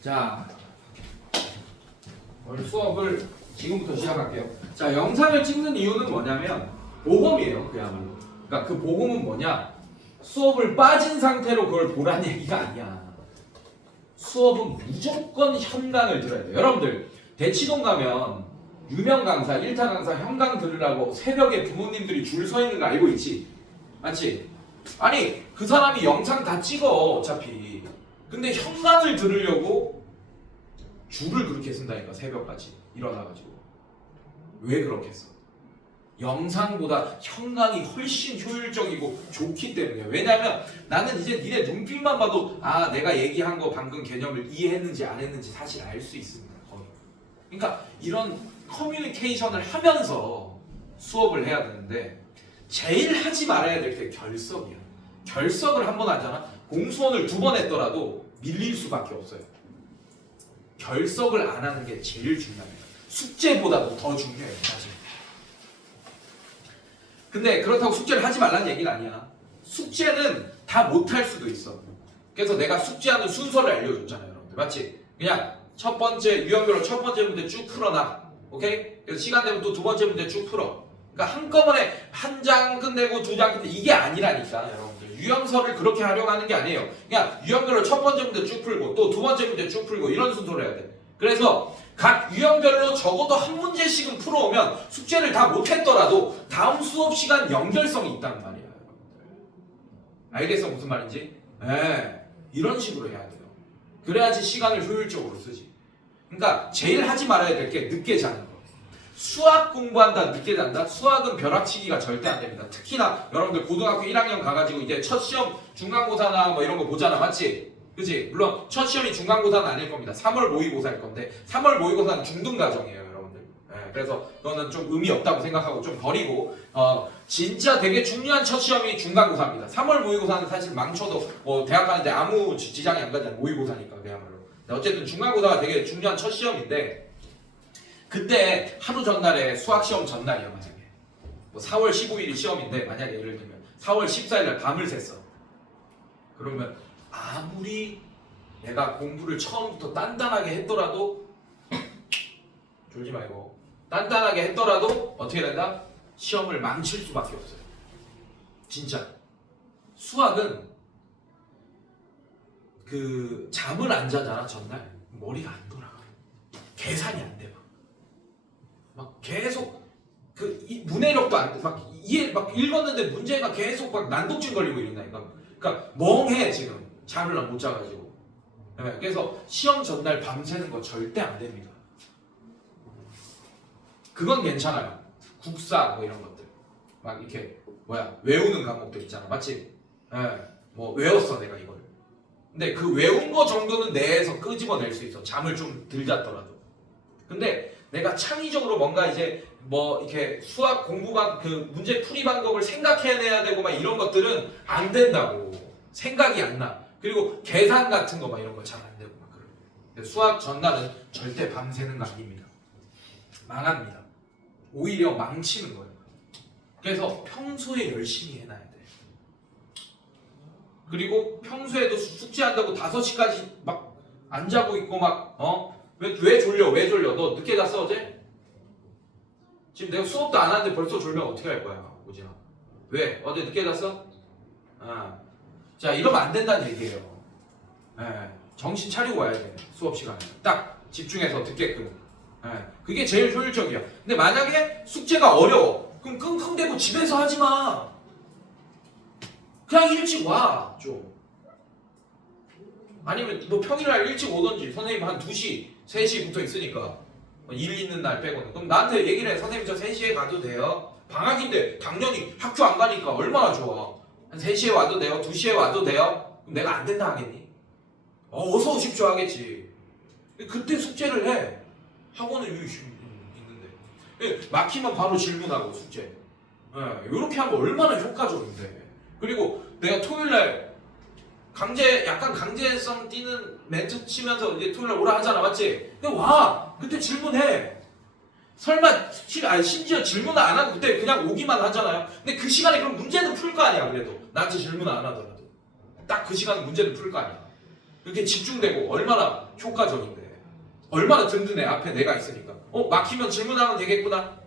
자, 오늘 수업을 지금부터 시작할게요. 자, 영상을 찍는 이유는 뭐냐면 보험이에요, 그야말로. 그러니까 그 보험은 뭐냐? 수업을 빠진 상태로 그걸 보란 얘기가 아니야. 수업은 무조건 현강을 들어야 돼요. 여러분들 대치동 가면 유명 강사, 1타 강사 현강 들으라고 새벽에 부모님들이 줄 서 있는 거 알고 있지? 맞지? 아니 그 사람이 영상 다 찍어 어차피. 근데 현강을 들으려고 줄을 그렇게 쓴다니까, 새벽까지 일어나가지고. 왜 그렇게 써? 영상보다 현강이 훨씬 효율적이고 좋기 때문이에요. 왜냐면 나는 이제 니네 눈빛만 봐도 아 내가 얘기한 거 방금 개념을 이해했는지 안 했는지 사실 알 수 있습니다, 거의. 그러니까 이런 커뮤니케이션을 하면서 수업을 해야 되는데 제일 하지 말아야 될 게 결석이야. 결석을 한 번 하잖아? 공수원을 2번 했더라도 밀릴 수밖에 없어요. 결석을 안 하는 게 제일 중요합니다. 숙제보다도 더 중요해요, 사실. 근데 그렇다고 숙제를 하지 말라는 얘기는 아니야. 숙제는 다 못할 수도 있어. 그래서 내가 숙제하는 순서를 알려줬잖아요, 여러분들. 맞지? 그냥 첫 번째, 유형별로 첫 번째 문제 쭉 풀어놔. 오케이? 그래서 시간 되면 또 2번째 문제 쭉 풀어. 그러니까 한꺼번에 한 장 끝내고 2장 끝내고 이게 아니라니까, 여러분들. 유형서를 그렇게 하려고 하는 게 아니에요. 그냥 유형별로 첫 번째 문제 쭉 풀고 또 2번째 문제 쭉 풀고 이런 순서로 해야 돼. 그래서 각 유형별로 적어도 한 문제씩은 풀어오면 숙제를 다 못했더라도 다음 수업 시간 연결성이 있단 말이야. 알겠어? 무슨 말인지? 네, 이런 식으로 해야 돼요. 그래야지 시간을 효율적으로 쓰지. 그러니까 제일 하지 말아야 될 게 늦게 자는 거. 수학 공부한다 늦게 잔다? 수학은 벼락치기가 절대 안 됩니다. 특히나 여러분들 고등학교 1학년 가가지고 이제 첫 시험 중간고사나 뭐 이런 거 보잖아, 맞지? 그치? 물론 첫 시험이 중간고사는 아닐 겁니다. 3월 모의고사일 건데 3월 모의고사는 중등 과정이에요, 여러분들. 네, 그래서 그거는 좀 의미 없다고 생각하고 좀 버리고 진짜 되게 중요한 첫 시험이 중간고사입니다. 3월 모의고사는 사실 망쳐도 뭐 대학 가는데 아무 지장이 안 가잖아요. 모의고사니까 그야말로. 어쨌든 중간고사가 되게 중요한 첫 시험인데 그때 하루 전날에 수학 시험 전날이야, 만약에 뭐 4월 15일이 시험인데 만약에 예를 들면 4월 14일날 밤을 샜어. 그러면 아무리 내가 공부를 처음부터 단단하게 했더라도 졸지 말고 단단하게 했더라도 어떻게 된다? 시험을 망칠 수밖에 없어요. 진짜 수학은 그 잠을 안 자잖아, 전날. 머리가 안 돌아가. 계산이 안 돼. 막 계속 그 문해력도 안 돼. 막 이해 막 읽었는데 문제가 계속 막 난독증 걸리고 이런다니까. 그러니까 멍해 지금. 잠을 못 자가지고. 네, 그래서 시험 전날 밤새는 거 절대 안 됩니다. 그건 괜찮아요. 국사 뭐 이런 것들 막 이렇게 외우는 과목들 있잖아, 맞지? 네, 뭐 외웠어 내가 이걸. 근데 그 외운 거 정도는 뇌에서 끄집어낼 수 있어. 잠을 좀 덜 잤더라도. 근데 내가 창의적으로 뭔가 이제 뭐 이렇게 수학 공부방 그 문제 풀이 방법을 생각해내야 되고 막 이런 것들은 안 된다고. 생각이 안 나. 그리고 계산 같은 거 막 이런 거 잘 안 되고 막 그래. 수학 전날은 절대 밤새는 거 아닙니다. 망합니다. 오히려 망치는 거예요. 그래서 평소에 열심히 해놔야 돼. 그리고 평소에도 숙제한다고 5시까지 막 안 자고 있고 막 왜 졸려? 왜 졸려? 너 늦게 잤어 어제? 지금 내가 수업도 안 하는데 벌써 졸면 어떻게 할 거야, 오진아? 왜? 어제 늦게 잤어? 자, 이러면 안 된다는 얘기예요. 네, 정신 차리고 와야 돼. 수업 시간에 딱 집중해서 듣게끔. 네, 그게 제일 효율적이야. 근데 만약에 숙제가 어려워, 그럼 끙끙대고 집에서 하지 마. 그냥 일찍 와, 좀. 아니면 뭐 평일날 일찍 오던지. 선생님 한 2시, 3시부터 있으니까 일 있는 날 빼고는. 그럼 나한테 얘기를 해. 선생님 저 3시에 가도 돼요? 방학인데 당연히 학교 안 가니까 얼마나 좋아. 한 3시에 와도 돼요? 2시에 와도 돼요? 그럼 내가 안 된다 하겠니? 어서 오십시오 하겠지. 그때 숙제를 해. 학원은 있는데. 막히면 바로 질문하고 숙제. 이렇게 하면 얼마나 효과적인데. 그리고 내가 토요일날 약간 강제성 띄는 멘트 치면서 이제 토요일날 오라 하잖아, 맞지? 근데 와! 그때 질문해. 설마 심지어 질문을 안 하고 그때 그냥 오기만 하잖아요. 근데 그 시간에 그럼 문제는 풀 거 아니야. 그래도 나한테 질문 안 하더라도 딱 그 시간에 문제는 풀 거 아니야. 그렇게 집중되고 얼마나 효과적인데, 얼마나 든든해. 앞에 내가 있으니까. 막히면 질문하면 되겠구나.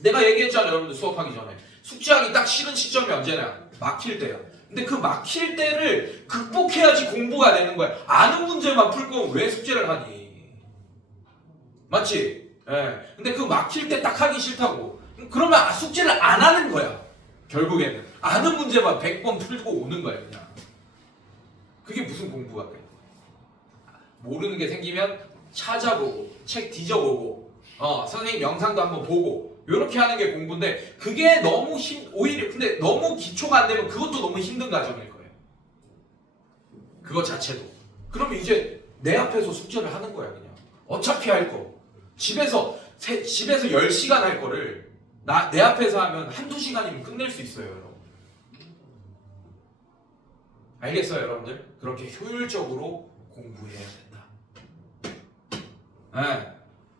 내가 얘기했잖아요, 여러분들. 수업하기 전에 숙제하기 딱 싫은 시점이 언제냐? 막힐 때야. 근데 그 막힐 때를 극복해야지 공부가 되는 거야. 아는 문제만 풀 거면 왜 숙제를 하니? 맞지? 예. 근데 그 막힐 때 딱 하기 싫다고. 그러면 숙제를 안 하는 거야. 결국에는 아는 문제만 100번 풀고 오는 거야 그냥. 그게 무슨 공부가 돼? 모르는 게 생기면 찾아보고 책 뒤져보고 선생님 영상도 한번 보고 이렇게 하는 게 공부인데, 그게 너무 오히려 근데 너무 기초가 안 되면 그것도 너무 힘든 과정일 거예요. 그거 자체도. 그러면 이제 내 앞에서 숙제를 하는 거야 그냥. 어차피 할 거. 집에서 10시간 할 거를 내 앞에서 하면 한두 시간이면 끝낼 수 있어요, 여러분. 알겠어요, 여러분들? 그렇게 효율적으로 공부해야 된다. 네,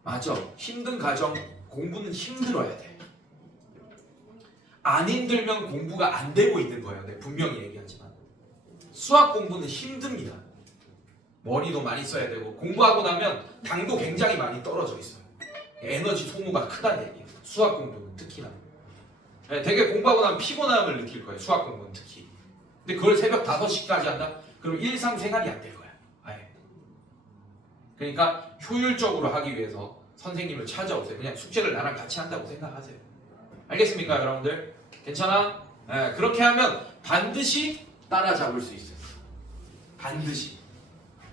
맞아. 힘든 과정, 공부는 힘들어야 돼. 안 힘들면 공부가 안 되고 있는 거예요. 내가 분명히 얘기하지만 수학 공부는 힘듭니다. 머리도 많이 써야 되고, 공부하고 나면 당도 굉장히 많이 떨어져 있어요. 에너지 소모가 크다는 얘기예요. 수학 공부는 특히나. 네, 되게 공부하고 나면 피곤함을 느낄 거예요. 수학 공부는 특히. 근데 그걸 새벽 5시까지 한다? 그럼 일상생활이 안 될 거야. 아예. 그러니까 효율적으로 하기 위해서 선생님을 찾아오세요. 그냥 숙제를 나랑 같이 한다고 생각하세요. 알겠습니까, 여러분들? 괜찮아? 네, 그렇게 하면 반드시 따라잡을 수 있어요. 반드시.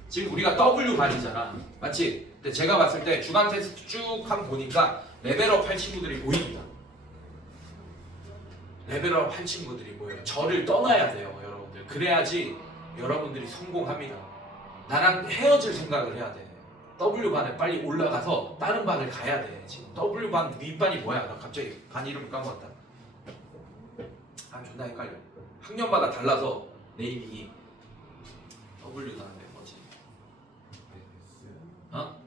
지금 우리가 W반이잖아. 맞지? 근데 제가 봤을 때 주간 테스트 쭉 한번 보니까 레벨업 할 친구들이 보입니다. 레벨업 할 친구들이 보여요. 저를 떠나야 돼요, 여러분들. 그래야지 여러분들이 성공합니다. 나랑 헤어질 생각을 해야 돼. W반에 빨리 올라가서 다른 반을 가야 돼. 지금 W반 윗반이 뭐야? 나 갑자기 반 이름 까먹었다. 존나 헷갈려. 학년마다 달라서 네임이 W다는데 뭐지?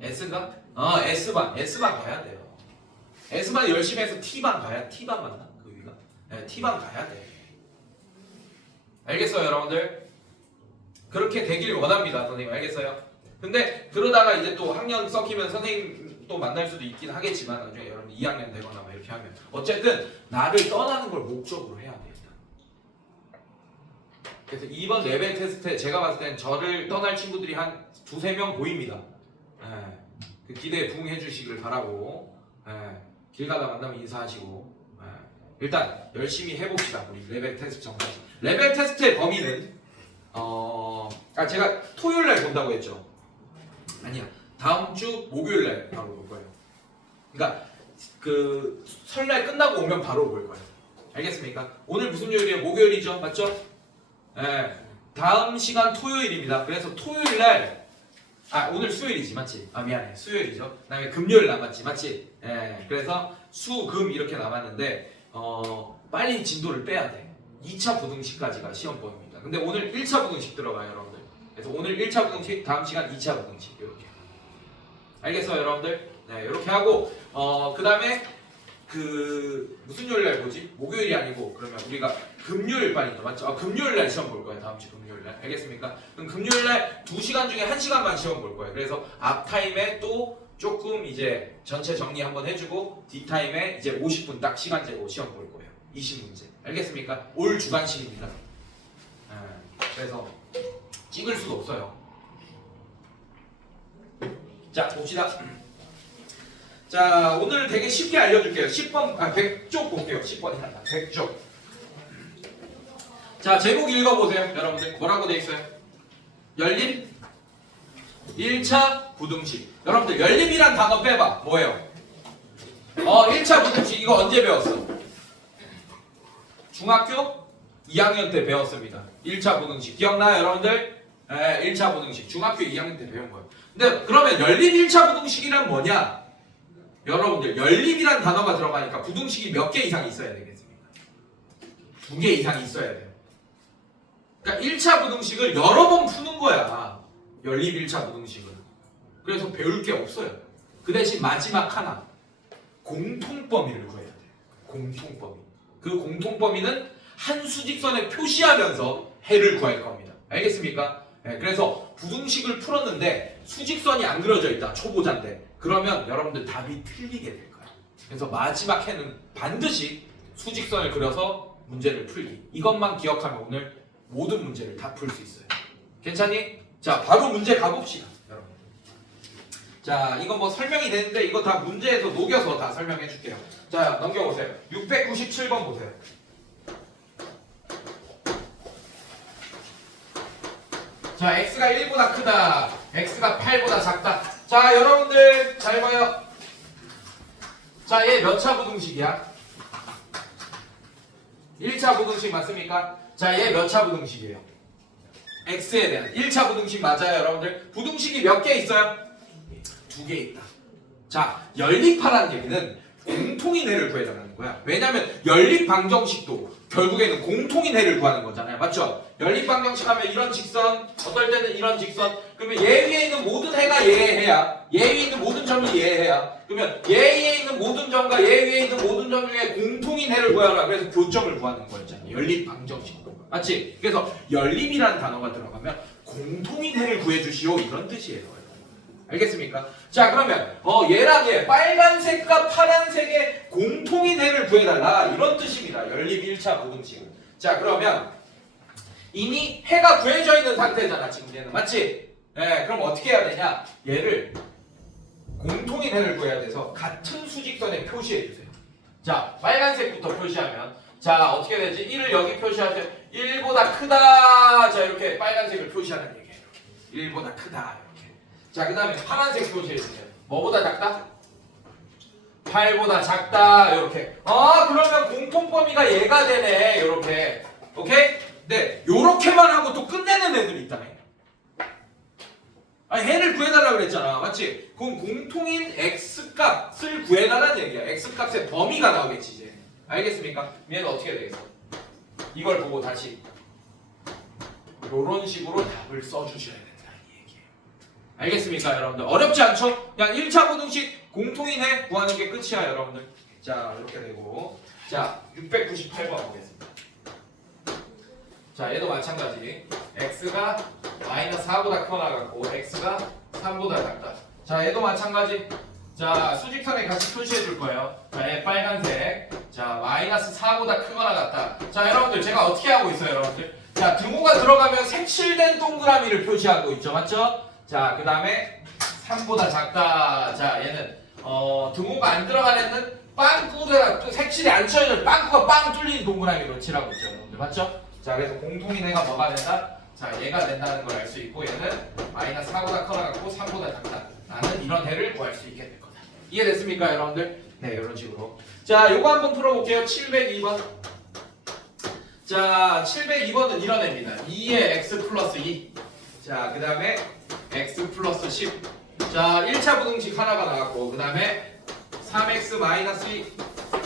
S인가? S반. S반 가야 돼요. S반 열심히 해서 T반 가야, T반 맞나? 그 위가? 네, T반 가야 돼. 알겠어요, 여러분들? 그렇게 되길 원합니다, 선생님. 알겠어요? 근데 그러다가 이제 또 학년 섞이면 선생님 또 만날 수도 있긴 하겠지만, 나중에 여러분 2학년 되거나 막 이렇게 하면 어쨌든 나를 떠나는 걸 목적으로 해야 돼요. 그래서 이번 레벨 테스트에 제가 봤을 땐 저를 떠날 친구들이 한 2-3명 보입니다. 예, 그 기대에 부응해 주시길 바라고, 길 가다 만나면 인사하시고, 일단 열심히 해봅시다. 우리 레벨 테스트 전까지. 레벨 테스트의 범위는 제가 토요일날 본다고 했죠. 아니야, 다음 주 목요일날 바로 볼 거예요. 그러니까 그 설날 끝나고 오면 바로 볼 거예요. 알겠습니까? 오늘 무슨 요일이에요? 목요일이죠, 맞죠? 다음 시간 토요일입니다. 그래서 토요일날, 오늘 수요일이지, 맞지? 미안해, 수요일이죠. 그다음에 금요일 남았지, 맞지? 그래서 수, 금 이렇게 남았는데 빨리 진도를 빼야 돼. 2차 부등식까지가 시험범입니다. 근데 오늘 1차 부등식 들어가요, 여러분들. 그래서 오늘 1차 부등식, 다음 시간 2차 부등식 이렇게. 알겠어요, 여러분들? 네, 이렇게 하고 그 다음에 그 무슨 요일날 보지? 목요일이 아니고 그러면 우리가 금요일반이죠, 맞죠? 금요일날 시험 볼 거예요. 다음 주 금요일날. 알겠습니까? 그럼 금요일날 2시간 중에 1시간만 시험 볼 거예요. 그래서 앞타임에 또 조금 이제 전체 정리 한번 해주고 뒷타임에 이제 50분 딱 시간 재고 시험 볼 거예요. 20문제. 알겠습니까? 올 주간식입니다. 그래서 찍을 수도 없어요. 자, 봅시다. 자, 오늘 되게 쉽게 알려줄게요. 10번, 100쪽 볼게요. 10번이 아니라 100쪽. 자, 제목 읽어보세요. 여러분들 뭐라고 돼 있어요? 열림 1차 부등식. 여러분들 열림이란 단어 빼봐. 뭐예요? 1차 부등식 이거 언제 배웠어? 중학교 2학년 때 배웠습니다. 1차 부등식 기억나요, 여러분들? 1차 부등식 중학교 2학년 때 배운 거예요. 근데 그러면 열림 1차 부등식이란 뭐냐? 여러분들 열림이란 단어가 들어가니까 부등식이 몇 개 이상 있어야 되겠습니까? 2개 이상 있어야 돼요. 그러니까 1차 부등식을 여러 번 푸는 거야. 열림 1차 부등식을. 그래서 배울 게 없어요. 그 대신 마지막 하나, 공통범위를 구해야 돼요. 공통범위. 그 공통범위는 한 수직선에 표시하면서 해를 구할 겁니다. 알겠습니까? 네, 그래서 부등식을 풀었는데 수직선이 안 그려져 있다. 초보자인데. 그러면 여러분들 답이 틀리게 될 거야. 그래서 마지막 해는 반드시 수직선을 그려서 문제를 풀기. 이것만 기억하면 오늘 모든 문제를 다 풀 수 있어요. 괜찮니? 자, 바로 문제 가봅시다. 여러분. 자, 이거 뭐 설명이 되는데 이거 다 문제에서 녹여서 다 설명해 줄게요. 자, 넘겨보세요. 697번 보세요. 자, x가 1보다 크다. x가 8보다 작다. 자, 여러분들 잘 봐요. 자, 얘 몇 차 부등식이야? 1차 부등식 맞습니까? 자, 얘 몇 차 부등식이에요? x에 대한 1차 부등식 맞아요, 여러분들? 부등식이 몇 개 있어요? 2개 있다. 자, 연립하라는 얘기는 공통인 해를 구해달라는 거야. 왜냐면 연립방정식도 결국에는 공통인 해를 구하는 거잖아요. 맞죠? 연립방정식 하면 이런 직선, 어떨 때는 이런 직선. 그러면 얘 위에 있는 모든 해가 얘의 해야. 얘 위에 있는 모든 점이 얘의 해야. 그러면 얘 위에 있는 모든 점과 얘 위에 있는 모든 점 중에 공통인 해를 구하라. 그래서 교점을 구하는 거였잖아요. 연립방정식도. 맞지? 그래서 연립이라는 단어가 들어가면 공통인 해를 구해주시오. 이런 뜻이에요. 알겠습니까? 자, 그러면 얘랑 얘 빨간색과 파란색의 공통인 해를 구해달라 이런 뜻입니다. 연립 1차 부등식은. 자, 그러면 이미 해가 구해져 있는 상태잖아 지금 얘는. 맞지? 네, 그럼 어떻게 해야 되냐? 얘를 공통인 해를 구해야 돼서 같은 수직선에 표시해 주세요. 자, 빨간색부터 표시하면 자, 어떻게 되지? 1을 여기 표시하세요. 1보다 크다. 자, 이렇게 빨간색을 표시하는 얘기예요. 1보다 크다. 자, 그 다음에 파란색 표시해주세요. 뭐보다 작다? 8보다 작다. 이렇게. 그러면 공통범위가 얘가 되네. 이렇게. 오케이? 네. 요렇게만 하고 또 끝내는 애들이 있다네. 아니, 해를 구해달라고 그랬잖아. 맞지? 그럼 공통인 x값을 구해달라는 얘기야. x값의 범위가 나오겠지, 이제. 알겠습니까? 얘는 어떻게 되겠어? 이걸 보고 다시 요런 식으로 답을 써주셔야 돼. 알겠습니까, 여러분들? 어렵지 않죠? 그냥 1차 부등식 공통인 해 구하는 게 끝이야, 여러분들. 자, 이렇게 되고. 자, 698번 보겠습니다. 자, 얘도 마찬가지. x가 마이너스 4보다 크거나 같고 x가 3보다 작다. 자, 얘도 마찬가지. 자, 수직선에 같이 표시해 줄 거예요. 자, 얘 빨간색. 자, 마이너스 4보다 크거나 같다. 자, 여러분들 제가 어떻게 하고 있어요, 여러분들? 자, 등호가 들어가면 색칠된 동그라미를 표시하고 있죠, 맞죠? 자, 그 다음에 3보다 작다. 자, 얘는 등호가 안 들어간 애는 빵꾸가 색칠이 안 쳐있는 빵꾸가 빵 뚫린 동그라미로 칠하고 있죠, 여러분들 맞죠? 자, 그래서 공통인 애가 뭐가 된다? 자, 얘가 된다는 걸 알 수 있고 얘는 마이너스 4보다 커나갔고 3보다 작다. 나는 이런 애를 구할 수 있게 될 거다. 이해됐습니까, 여러분들? 네, 이런 식으로. 자, 요거 한번 풀어볼게요. 702번. 자, 702번은 이런 애입니다. 2의 x 플러스 2. 자, 그 다음에 x 플러스 10. 자, 1차 부등식 하나가 나왔고 그 다음에 3x 마이너스 2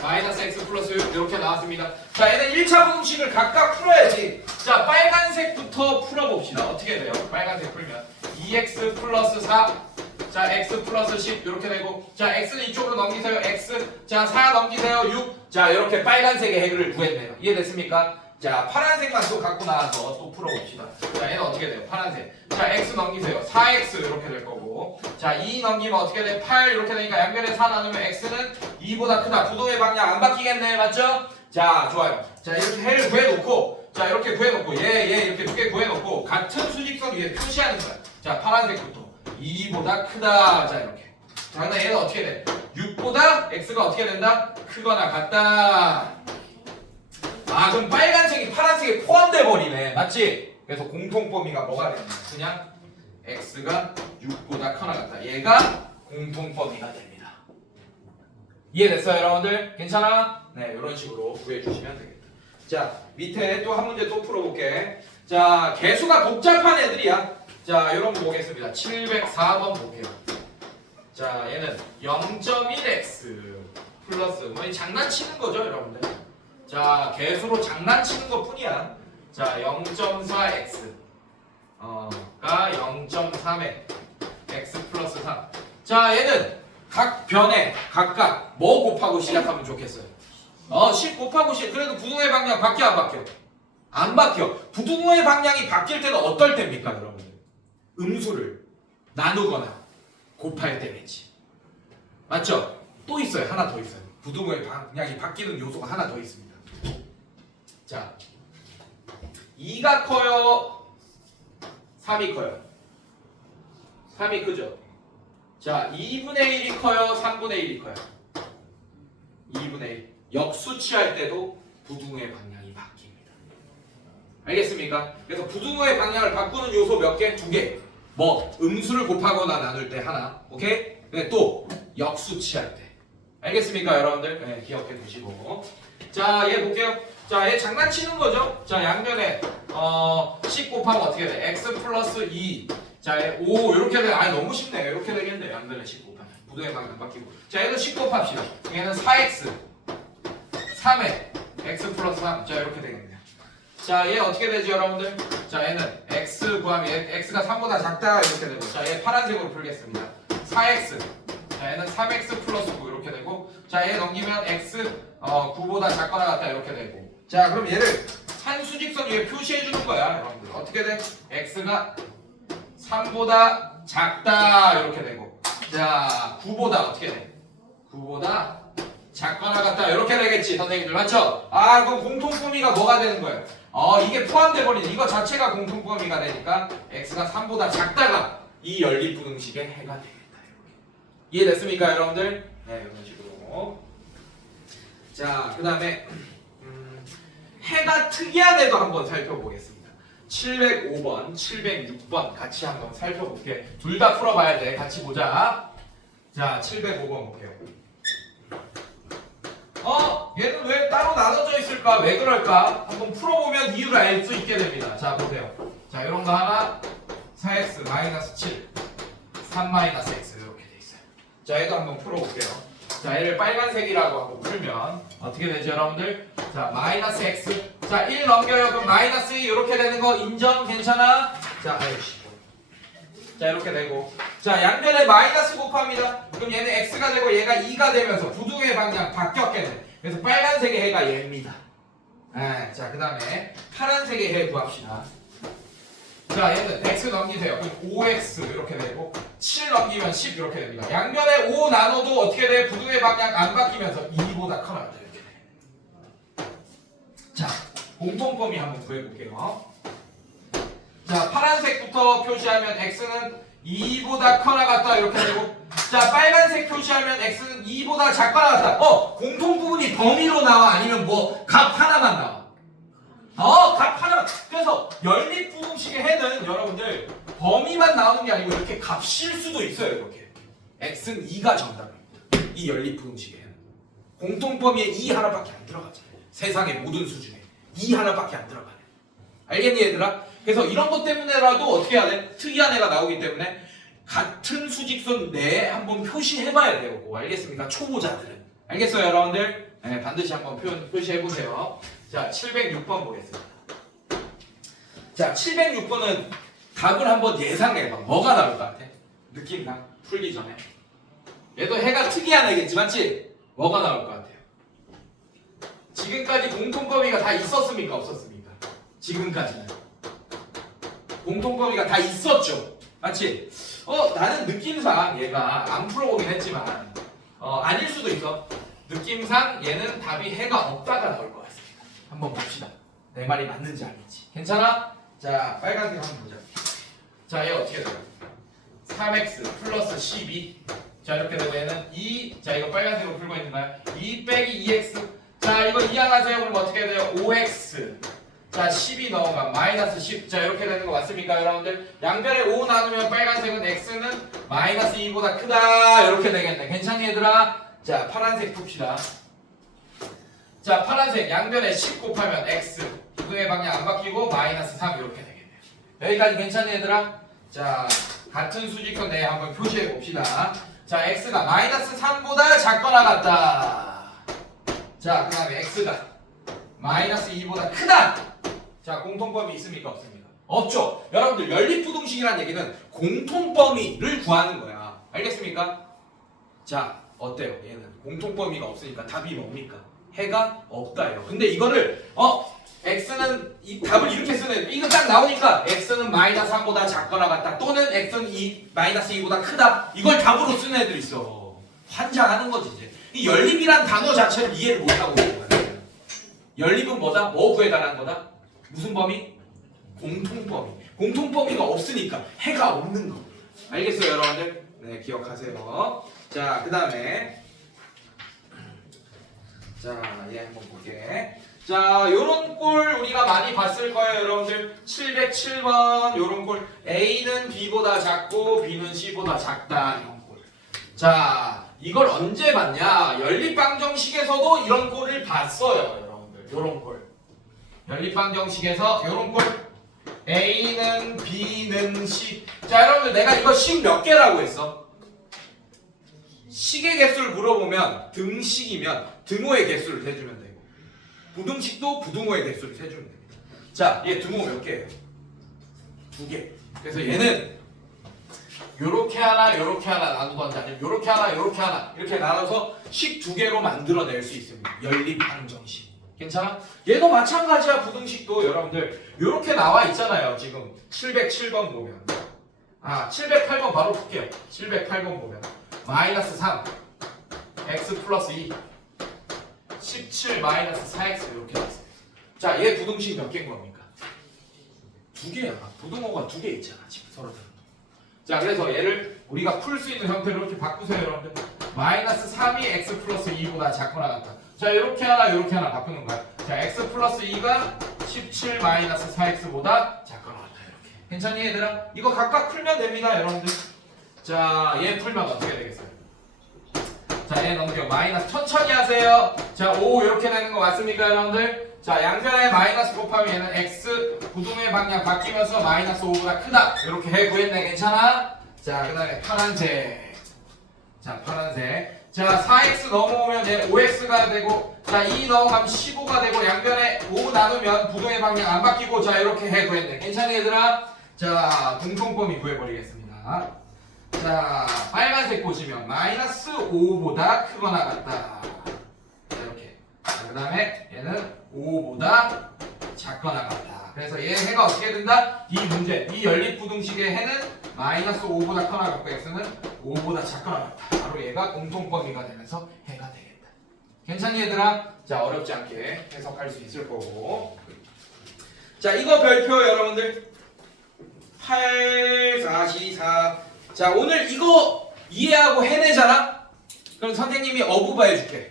마이너스 x 플러스 6 이렇게 나왔습니다. 자, 얘는 1차 부등식을 각각 풀어야지. 자, 빨간색부터 풀어봅시다. 어떻게 돼요? 빨간색 풀면 2x 플러스 4. 자, x 플러스 10 이렇게 되고 자, x는 이쪽으로 넘기세요. x. 자, 4 넘기세요. 6. 자, 이렇게 빨간색의 해를 구했네요. 이해됐습니까? 자, 파란색만 또 갖고 나와서 또 풀어봅시다. 자, 얘는 어떻게 돼요? 파란색. 자, x 넘기세요. 4x 이렇게 될 거고. 자, 2 넘기면 어떻게 돼? 8 이렇게 되니까 양변에 4 나누면 x는 2보다 크다. 부동의 방향 안 바뀌겠네. 맞죠? 자, 좋아요. 자, 이렇게 해를 구해놓고 자, 이렇게 구해놓고 얘 이렇게 두 개 구해놓고 같은 수직선 위에 표시하는 거야. 자, 파란색부터 2보다 크다. 자, 이렇게. 자, 그다음 얘는 어떻게 돼? 6보다 x가 어떻게 된다? 크거나 같다. 아, 그럼 빨간색이 파란색에 포함돼 버리네. 맞지? 그래서 공통범위가 뭐가 되냐? 그냥 x가 6보다 커나 같다. 얘가 공통범위가 됩니다. 이해됐어요, 여러분들? 괜찮아? 네, 이런 식으로 구해주시면 되겠다. 자, 밑에 또 한 문제 또 풀어볼게. 자, 개수가 복잡한 애들이야. 자, 이런 거 보겠습니다. 704번 볼게요. 자, 얘는 0.1x 플러스 뭐 장난치는 거죠, 여러분들? 자, 개수로 장난치는 것 뿐이야. 자, 0.4x 가 0.3에 x 플러스 3. 자, 얘는 각 변에 각각 뭐 곱하고 시작하면 좋겠어요? 10 곱하고 10. 그래도 부동의 방향 바뀌어 안 바뀌어? 안 바뀌어. 부등호의 방향이 바뀔 때는 어떨 때입니까, 여러분들? 음수를 나누거나 곱할 때겠지. 맞죠? 또 있어요. 하나 더 있어요. 부등호의 방향이 바뀌는 요소가 하나 더 있습니다. 자, 2가 커요? 3이 커요? 3이 크죠? 자, 2분의 1이 커요? 3분의 1이 커요? 2분의 1. 역수치할 때도 부등호의 방향이 바뀝니다. 알겠습니까? 그래서 부등호의 방향을 바꾸는 요소 몇 개? 2개. 뭐 음수를 곱하거나 나눌 때 하나. 오케이? 네, 또 역수치할 때. 알겠습니까, 여러분들? 네, 기억해 두시고. 자, 얘 볼게요. 자, 얘 장난치는 거죠? 자, 양변에 10 곱하면 어떻게 돼? x 플러스 2. 자, 얘 5 이렇게 돼. 아니 너무 쉽네요. 이렇게 되겠네. 양변에 10 곱하면. 부등의 방향 바뀌고. 자, 얘도 10 곱합시다. 얘는 4x 3에 x 플러스 3. 자, 이렇게 되겠네요. 자, 얘 어떻게 되지, 여러분들? 자, 얘는 x 구하면 x가 3보다 작다 이렇게 되고. 자, 얘 파란색으로 풀겠습니다. 4x. 자, 얘는 3x 플러스 9 이렇게 되고. 자, 얘 넘기면 x 9보다 작거나 같다 이렇게 되고. 자, 그럼 얘를 한 수직선 위에 표시해 주는 거야, 여러분들. 어떻게 돼? x가 3보다 작다 이렇게 되고. 자, 9보다 어떻게 돼? 9보다 작거나 같다 이렇게 되겠지, 선생님들. 맞죠? 아, 그럼 공통범위가 뭐가 되는 거예요? 이게 포함돼 버리는 이거 자체가 공통범위가 되니까 x가 3보다 작다가 이 연립부등식의 해가 되겠다. 이렇게. 이해됐습니까, 여러분들? 네, 이런 식으로. 자, 그 다음에 해가 특이한 애도 한번 살펴보겠습니다. 705번, 706번 같이 한번 살펴볼게요. 둘 다 풀어봐야 돼. 같이 보자. 자, 705번 볼게요. 얘는 왜 따로 나눠져 있을까? 왜 그럴까? 한번 풀어보면 이유를 알 수 있게 됩니다. 자, 보세요. 자, 이런 거 하나 4x 마이너스 7 3 마이너스 x 이렇게 돼 있어요. 자, 얘도 한번 풀어볼게요. 자, 얘를 빨간색이라고 하고 풀면 어떻게 되죠, 여러분들? 자, 마이너스 x. 자, 1 넘겨요. 그럼 마이너스 2 이렇게 되는 거 인정? 괜찮아? 자, 아이씨. 자, 이렇게 되고. 자, 양변에 마이너스 곱합니다. 그럼 얘는 x가 되고 얘가 2가 되면서 부등의 방향 바뀌었게 돼. 그래서 빨간색의 해가 얘입니다. 자, 그 다음에 파란색의 해 구합시다. 자, 얘는 x 넘기세요. 그럼 5x 이렇게 되고 7 넘기면 10 이렇게 됩니다. 양변에 5 나눠도 어떻게 돼? 부등의 방향 안 바뀌면서 2보다 커나다 이렇게 돼. 자, 공통범위 한번 구해볼게요. 자, 파란색부터 표시하면 x는 2보다 커나 같다 이렇게 되고. 자, 빨간색 표시하면 x는 2보다 작거나 같다. 공통 부분이 범위로 나와? 아니면 뭐 값 하나만 나와? 값 하나만. 그래서 연립부등식의 해는 여러분들 범위만 나오는 게 아니고 이렇게 값일 수도 있어요. 이렇게 x는 2가 정답입니다. 이 연립부등식의 해는 공통범위에 2 하나밖에 안 들어가잖아요. 세상의 모든 수준에 2 하나밖에 안 들어가요. 알겠니, 얘들아? 그래서 이런 것 때문에라도 어떻게 해야 돼? 특이한 애가 나오기 때문에 같은 수직선 내에 한번 표시해봐야 되고. 알겠습니까? 초보자들은. 알겠어요, 여러분들? 네, 반드시 한번 표시해보세요. 자, 706번 보겠습니다. 자, 706번은 답을 한번 예상해봐. 뭐가 나올 것 같아? 느낌상 풀기 전에. 얘도 해가 특이한 애겠지, 맞지? 뭐가 나올 것 같아요? 지금까지 공통범위가 다 있었습니까? 없었습니까? 지금까지는 공통범위가 다 있었죠. 맞지? 나는 느낌상 얘가 안 풀어보긴 했지만 아닐 수도 있어. 느낌상 얘는 답이 해가 없다가 나올 것 같습니다. 한번 봅시다. 내 말이 맞는지 아닌지. 괜찮아? 자, 빨간색 한번 보자. 자, 얘 어떻게 돼요? 3x 플러스 12. 자, 이렇게 되고 얘는 2. 자, 이거 빨간색으로 풀고 있는가요? 2 빼기 2x. 자, 이거 이항하세요. 그럼 어떻게 돼요? 5x. 자, 10이 넘어가 마이너스 10. 자, 이렇게 되는 거 맞습니까, 여러분들? 양변에 5 나누면 빨간색은 x는 마이너스 2보다 크다. 이렇게 되겠네. 괜찮니, 얘들아? 자, 파란색 풉시다. 자, 파란색 양변에 10 곱하면 x. 부등의 방향 안 바뀌고 마이너스 3 이렇게 되겠네요. 여기까지 괜찮니, 얘들아? 자, 같은 수직선 내에 한번 표시해 봅시다. 자, x가 마이너스 3보다 작거나 같다. 자, 그 다음에 x가 마이너스 2보다 크다. 자, 공통범위 있습니까? 없습니까? 없죠. 여러분들 연립부등식이라는 얘기는 공통범위를 구하는 거야. 알겠습니까? 자, 어때요? 얘는 공통범위가 없으니까 답이 뭡니까? 해가 없다예요. 근데 이거를 x는 이 답을 이렇게 쓰는 이거 딱 나오니까 x는 마이너스 3보다 작거나 같다 또는 x는 마이너스 2보다 크다 이걸 답으로 쓰는 애들 있어. 환장하는 거지 이제. 이 연립이란 단어 자체를 이해를 못하고 있는 거야. 연립은 뭐다? 뭐 구해달라는 거다? 무슨 범위? 공통범위. 공통범위가 없으니까 해가 없는 거. 알겠어요 여러분들? 네 기억하세요. 자 그 다음에 얘 한번 볼게. 자 요런 꼴 우리가 많이 봤을 거예요 여러분들. 707번 요런 꼴 A는 B보다 작고 B는 C보다 작다 이런 꼴. 자 이걸 언제 봤냐? 연립방정식에서도 이런 꼴을 봤어요 여러분들. 요런 꼴 연립방정식에서 요런 꼴 A는 B는 C. 자 여러분들 내가 이거 식 몇 개라고 했어? 식의 개수를 물어보면 등식이면 등호의 개수를 세주면 되고 부등식도 부등호의 개수를 세주면 됩니다. 자 얘 등호 몇 개예요? 2개. 그래서 얘는 요렇게 하나 요렇게 하나 나누던지 아니면 요렇게 하나 요렇게 하나 이렇게 나눠서 식 2개로 만들어낼 수 있습니다. 연립방정식. 괜찮아? 얘도 마찬가지야. 부등식도 여러분들 요렇게 나와 있잖아요. 지금 707번 보면 708번 바로 볼게요. 708번 보면 마이너스 3 x 플러스 2 17 마이너스 4x 이렇게 돼 있어요. 자, 얘 부등식 몇 개인 겁니까? 2개야. 부등호가 2개 있잖아. 지금 서로 다른. 자, 그래서 얘를 우리가 풀 수 있는 형태로 이렇게 바꾸세요, 여러분들. 마이너스 3이 x 플러스 2보다 작거나 같다. 자, 이렇게 하나, 이렇게 하나 바꾸는 거야. 자, x 플러스 2가 17 마이너스 4x보다 작거나 같다. 이렇게. 괜찮니, 얘들아? 이거 각각 풀면 됩니다, 여러분들. 자, 얘 풀면 어떻게 되겠어요? 자, 얘 넘겨. 마이너스 천천히 하세요. 자, 5 이렇게 되는 거 맞습니까, 여러분들? 자, 양변에 마이너스 곱하면 얘는 x 부등의 방향 바뀌면서 마이너스 5보다 크다. 이렇게 해 구했네. 괜찮아? 자, 그 다음에 파란색. 자, 파란색. 자, 4x 넘어오면 얘 5x가 되고, 자, 2 넘어가면 15가 되고, 양변에 5 나누면 부등의 방향 안 바뀌고, 자, 이렇게 해 구했네. 괜찮니, 얘들아? 자, 공통범위 구해버리겠습니다. 자, 빨간색 보시면 마이너스 5보다 크거나 같다. 자, 이렇게. 자, 그 다음에 얘는 5보다 작거나 같다. 그래서 얘 해가 어떻게 된다? 이 문제, 이 연립부등식의 해는 마이너스 5보다 크거나 같고 x는 5보다 작거나 같다. 바로 얘가 공통범위가 되면서 해가 되겠다. 괜찮니 얘들아? 자, 어렵지 않게 해석할 수 있을 거고. 자, 이거 별표 여러분들 8, 4, 4. 자, 오늘 이거 이해하고 해내잖아? 그럼 선생님이 어부바 해줄게.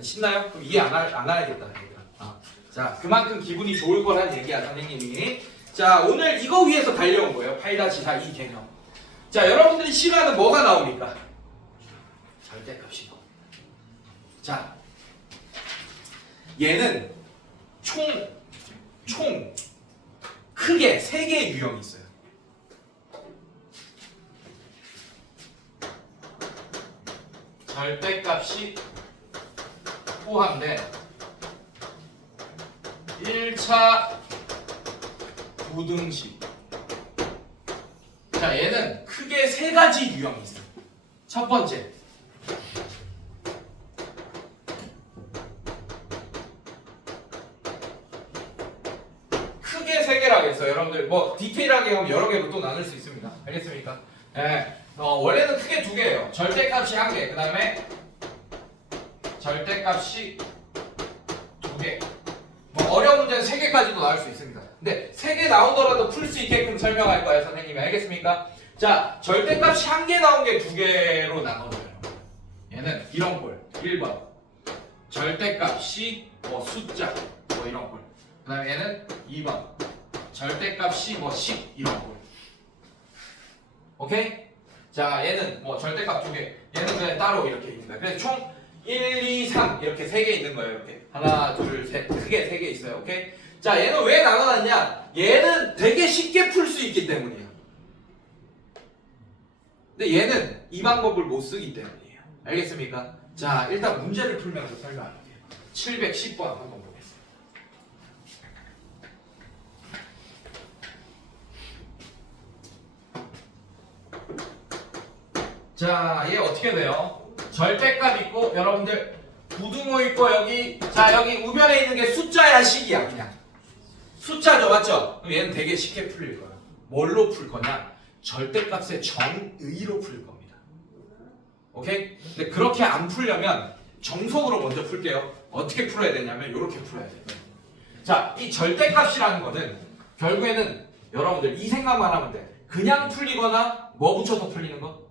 신나요? 그럼 이해 안 해야겠다. 자, 그만큼 기분이 좋을 거란 얘기야, 선생님이. 자, 오늘 이거 위해서 달려온 거예요. 8-4 이 개념. 자, 여러분들이 싫어하는 뭐가 나옵니까? 절대값이 나옵니다. 자, 얘는 총 크게 3개의 유형이 있어요. 절대값이 포함된 1차 부등식. 자, 얘는 크게 3가지 유형이 있어요. 첫 번째, 크게 3개라고 했어요. 여러분들 뭐 디테일하게 하면 여러 개로 또 나눌 수 있습니다. 알겠습니까? 네. 원래는 크게 2개예요. 절대값이 1개, 그 다음에 절대값이 2개. 뭐 어려운 문제는 3개까지도 나올 수 있습니다. 근데 3개 나오더라도 풀 수 있게끔 설명할 거예요, 선생님이. 알겠습니까? 자, 절대값이 1개 나온 게 2개로 나눠져요. 얘는 이런 꼴, 1번. 절대값이 뭐 숫자, 뭐 이런 꼴. 그 다음에 얘는 2번. 절대값이 뭐 10, 이런 꼴. 오케이? 자, 얘는 뭐 절대값 2개. 얘는 그냥 따로 이렇게 있는 거예요. 그래서 총 1, 2, 3 이렇게 3개 있는 거예요. 이렇게 하나, 둘, 셋, 크게 3개 있어요. 오케이? 자, 얘는 왜 나눠놨냐? 얘는 되게 쉽게 풀 수 있기 때문이에요. 근데 얘는 이 방법을 못 쓰기 때문이에요. 알겠습니까? 자, 일단 문제를 풀면서 설명할게요. 710번 한번 보겠습니다. 자, 얘 어떻게 돼요? 절대값 있고 여러분들 부등호일 거 여기. 자, 여기 우변에 있는 게 숫자야, 식이야, 그냥. 숫자죠, 맞죠? 그럼 얘는 되게 쉽게 풀릴 거야. 뭘로 풀 거냐? 절대값의 정의로 풀 겁니다. 오케이? 근데 그렇게 안 풀려면 정석으로 먼저 풀게요. 어떻게 풀어야 되냐면 이렇게 풀어야 돼요. 자, 이 절대값이라는 거는 결국에는 여러분들 이 생각만 하면 돼. 그냥 풀리거나 뭐 붙여서 풀리는 거?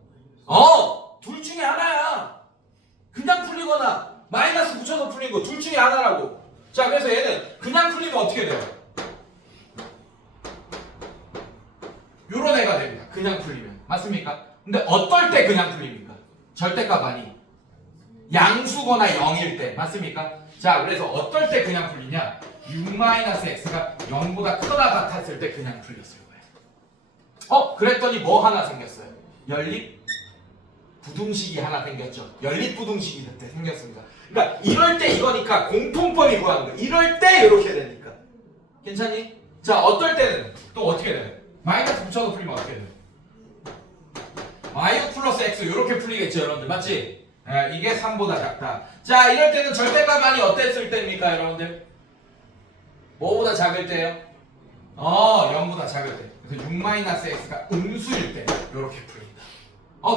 둘 중에 하나야. 그냥 풀리거나 마이너스 붙여서 풀리는 거 둘 중에 하나라고. 자, 그래서 얘는 그냥 풀리면 어떻게 돼요? 요런 애가 됩니다. 그냥 풀리면. 맞습니까? 근데 어떨 때 그냥 풀립니까? 절대값 아니. 양수거나 0일 때. 맞습니까? 자, 그래서 어떨 때 그냥 풀리냐? 6-x가 0보다 크거나 같았을 때 그냥 풀렸을 거예요. 그랬더니 뭐 하나 생겼어요? 연립 부등식이 하나 생겼죠. 연립 부등식이 그때 생겼습니다. 그러니까 이럴 때 이거니까 공통범위 구하는 거야. 이럴 때 이렇게 되니까. 괜찮니? 자, 어떨 때는 또 어떻게 돼? 마이너스 붙여서 풀리면 어떻게 돼? y 플러스 x 이렇게 풀리겠죠, 여러분들. 맞지? 이게 3보다 작다. 자, 이럴 때는 절대값만이 어땠을 때입니까, 여러분들? 뭐보다 작을 때요? 0보다 작을 때. 그래서 6-x가 음수일 때 이렇게 풀린다.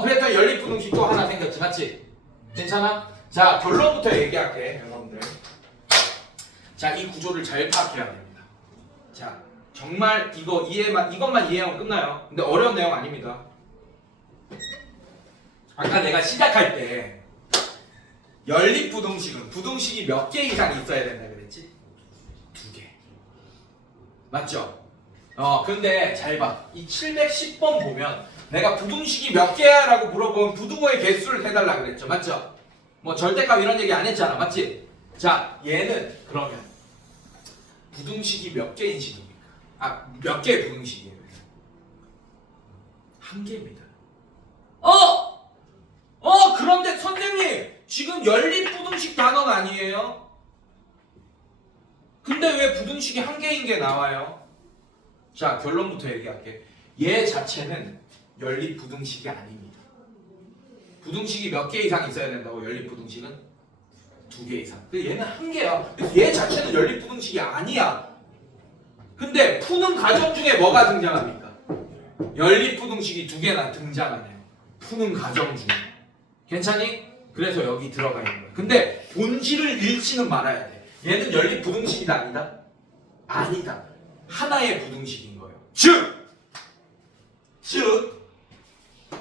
그랬더니 연립부등식 또 하나 생겼지, 맞지? 괜찮아? 자, 결론부터 얘기할게, 여러분들. 자, 이 구조를 잘 파악해야 됩니다. 자, 정말 이것만 이해하면 끝나요. 근데 어려운 내용 아닙니다. 아까 내가 시작할 때 연립부등식은 부등식이 몇 개 이상 있어야 된다 그랬지? 2개. 맞죠? 근데 잘 봐. 이 710번 보면 내가 부등식이 몇 개야? 라고 물어보면 부등호의 개수를 해달라 그랬죠. 맞죠? 뭐 절대값 이런 얘기 안 했잖아. 맞지? 자, 얘는 그러면 부등식이 몇 개인 식입니까? 몇 개의 부등식이에요? 한 개입니다. 그런데 선생님 지금 연립부등식 단어는 아니에요? 근데 왜 부등식이 한 개인 게 나와요? 자, 결론부터 얘기할게. 얘 자체는 연립부등식이 아닙니다. 부등식이 몇 개 이상 있어야 된다고? 연립부등식은 2개 이상. 근데 얘는 한 개야. 얘 자체는 연립부등식이 아니야. 근데 푸는 과정 중에 뭐가 등장합니까? 연립부등식이 2개나 등장하네요. 푸는 과정 중에. 괜찮니? 그래서 여기 들어가 있는 거야. 근데 본질을 잃지는 말아야 돼. 얘는 연립부등식이다 아니다? 아니다. 하나의 부등식인 거예요. 즉,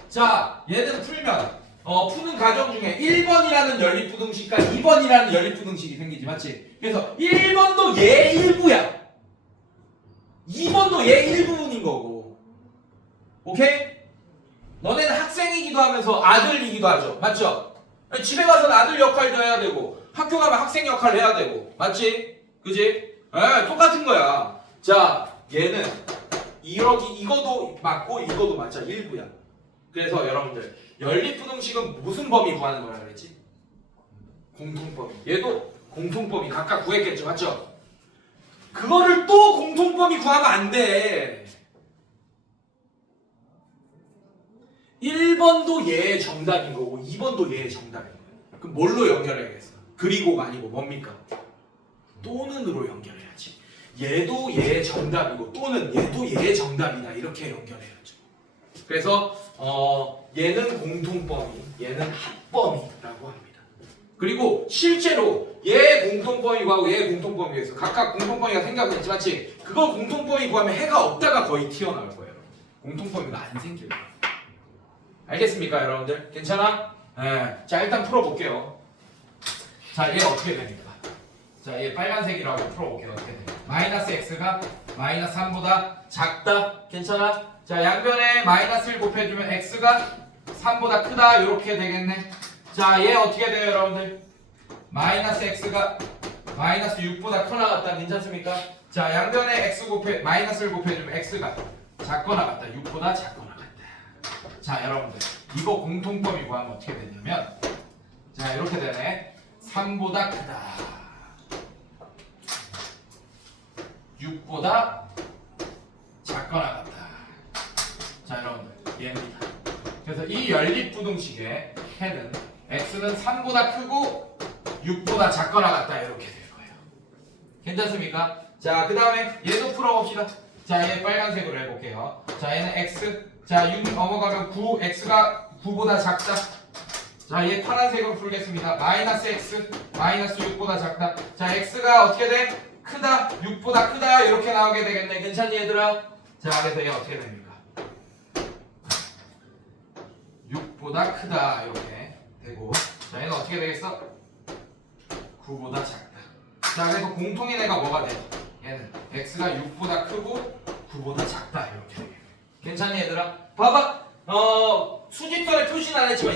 자, 얘는 풀면 푸는 과정 중에 1번이라는 연립부등식과 2번이라는 연립부등식이 생기지, 맞지? 그래서 1번도 얘 일부야. 2번도 얘 일부분인 거고. 오케이? 너네는 학생이기도 하면서 아들이기도 하죠. 맞죠? 집에 가서는 아들 역할도 해야 되고 학교 가면 학생 역할을 해야 되고. 맞지? 그지? 똑같은 거야. 자, 얘는 이거도 맞고 이거도 맞죠. 일부야. 그래서 여러분들 연립부등식은 무슨 범위 구하는 거라 그랬지? 공통범위. 얘도 공통범위 각각 구했겠죠. 맞죠? 그거를 또 공통범위 구하면 안 돼. 1번도 얘의 정답인 거고 2번도 얘의 정답인 거예요. 그럼 뭘로 연결해야겠어? 그리고가 아니고 뭡니까? 또는으로 연결해야지. 얘도 얘의 정답이고 또는 얘도 얘의 정답이다. 이렇게 연결해야죠. 그래서 얘는 공통범위, 얘는 합범위라고 합니다. 그리고 실제로 얘 공통범위 구하고 얘 공통범위에서 각각 공통범위가 생겨있지, 맞지? 그거 공통범위 구하면 해가 없다가 거의 튀어나올 거예요. 공통범위가 안 생길 거예요. 알겠습니까, 여러분들? 괜찮아? 네. 자, 일단 풀어볼게요. 자, 얘 어떻게 됩니까? 자, 얘 빨간색이라고 풀어볼게요. 어떻게 돼? 마이너스 x가 마이너스 3보다 작다. 괜찮아? 자, 양변에 마이너스를 곱해주면 x가 3보다 크다. 이렇게 되겠네. 자, 얘 어떻게 돼요, 여러분들? 마이너스 x가 마이너스 6보다 크거나 같다. 괜찮습니까? 자, 양변에 마이너스를 곱해주면 x가 작거나 같다. 6보다 작거나 같다. 자, 여러분들 이거 공통범위 구하면 어떻게 되냐면, 자, 이렇게 되네. 3보다 크다. 6보다 작거나 같다. 자, 여러분들 얘입니다. 그래서 이 연립부등식의 해는 x는 3보다 크고 6보다 작거나 같다 이렇게 될 거예요. 괜찮습니까? 자, 그 다음에 얘도 풀어봅시다. 자, 얘 빨간색으로 해볼게요. 자, 얘는 x. 자, 6 넘어가면 9. x가 9보다 작다. 자, 얘 파란색으로 풀겠습니다. 마이너스 x. 마이너스 6보다 작다. 자, x가 어떻게 돼? 크다. 6보다 크다. 이렇게 나오게 되겠네. 괜찮니, 얘들아? 자, 그래서 얘 어떻게 됩니까? 6보다 크다. 이렇게 되고. 자, 얘는 어떻게 되겠어? 9보다 작다. 자, 그래서 공통인 애가 뭐가 돼? 얘는 x가 6보다 크고 9보다 작다 이렇게 되겠네. 괜찮니 얘들아? 봐봐. 수직선에 표시는 안 했지만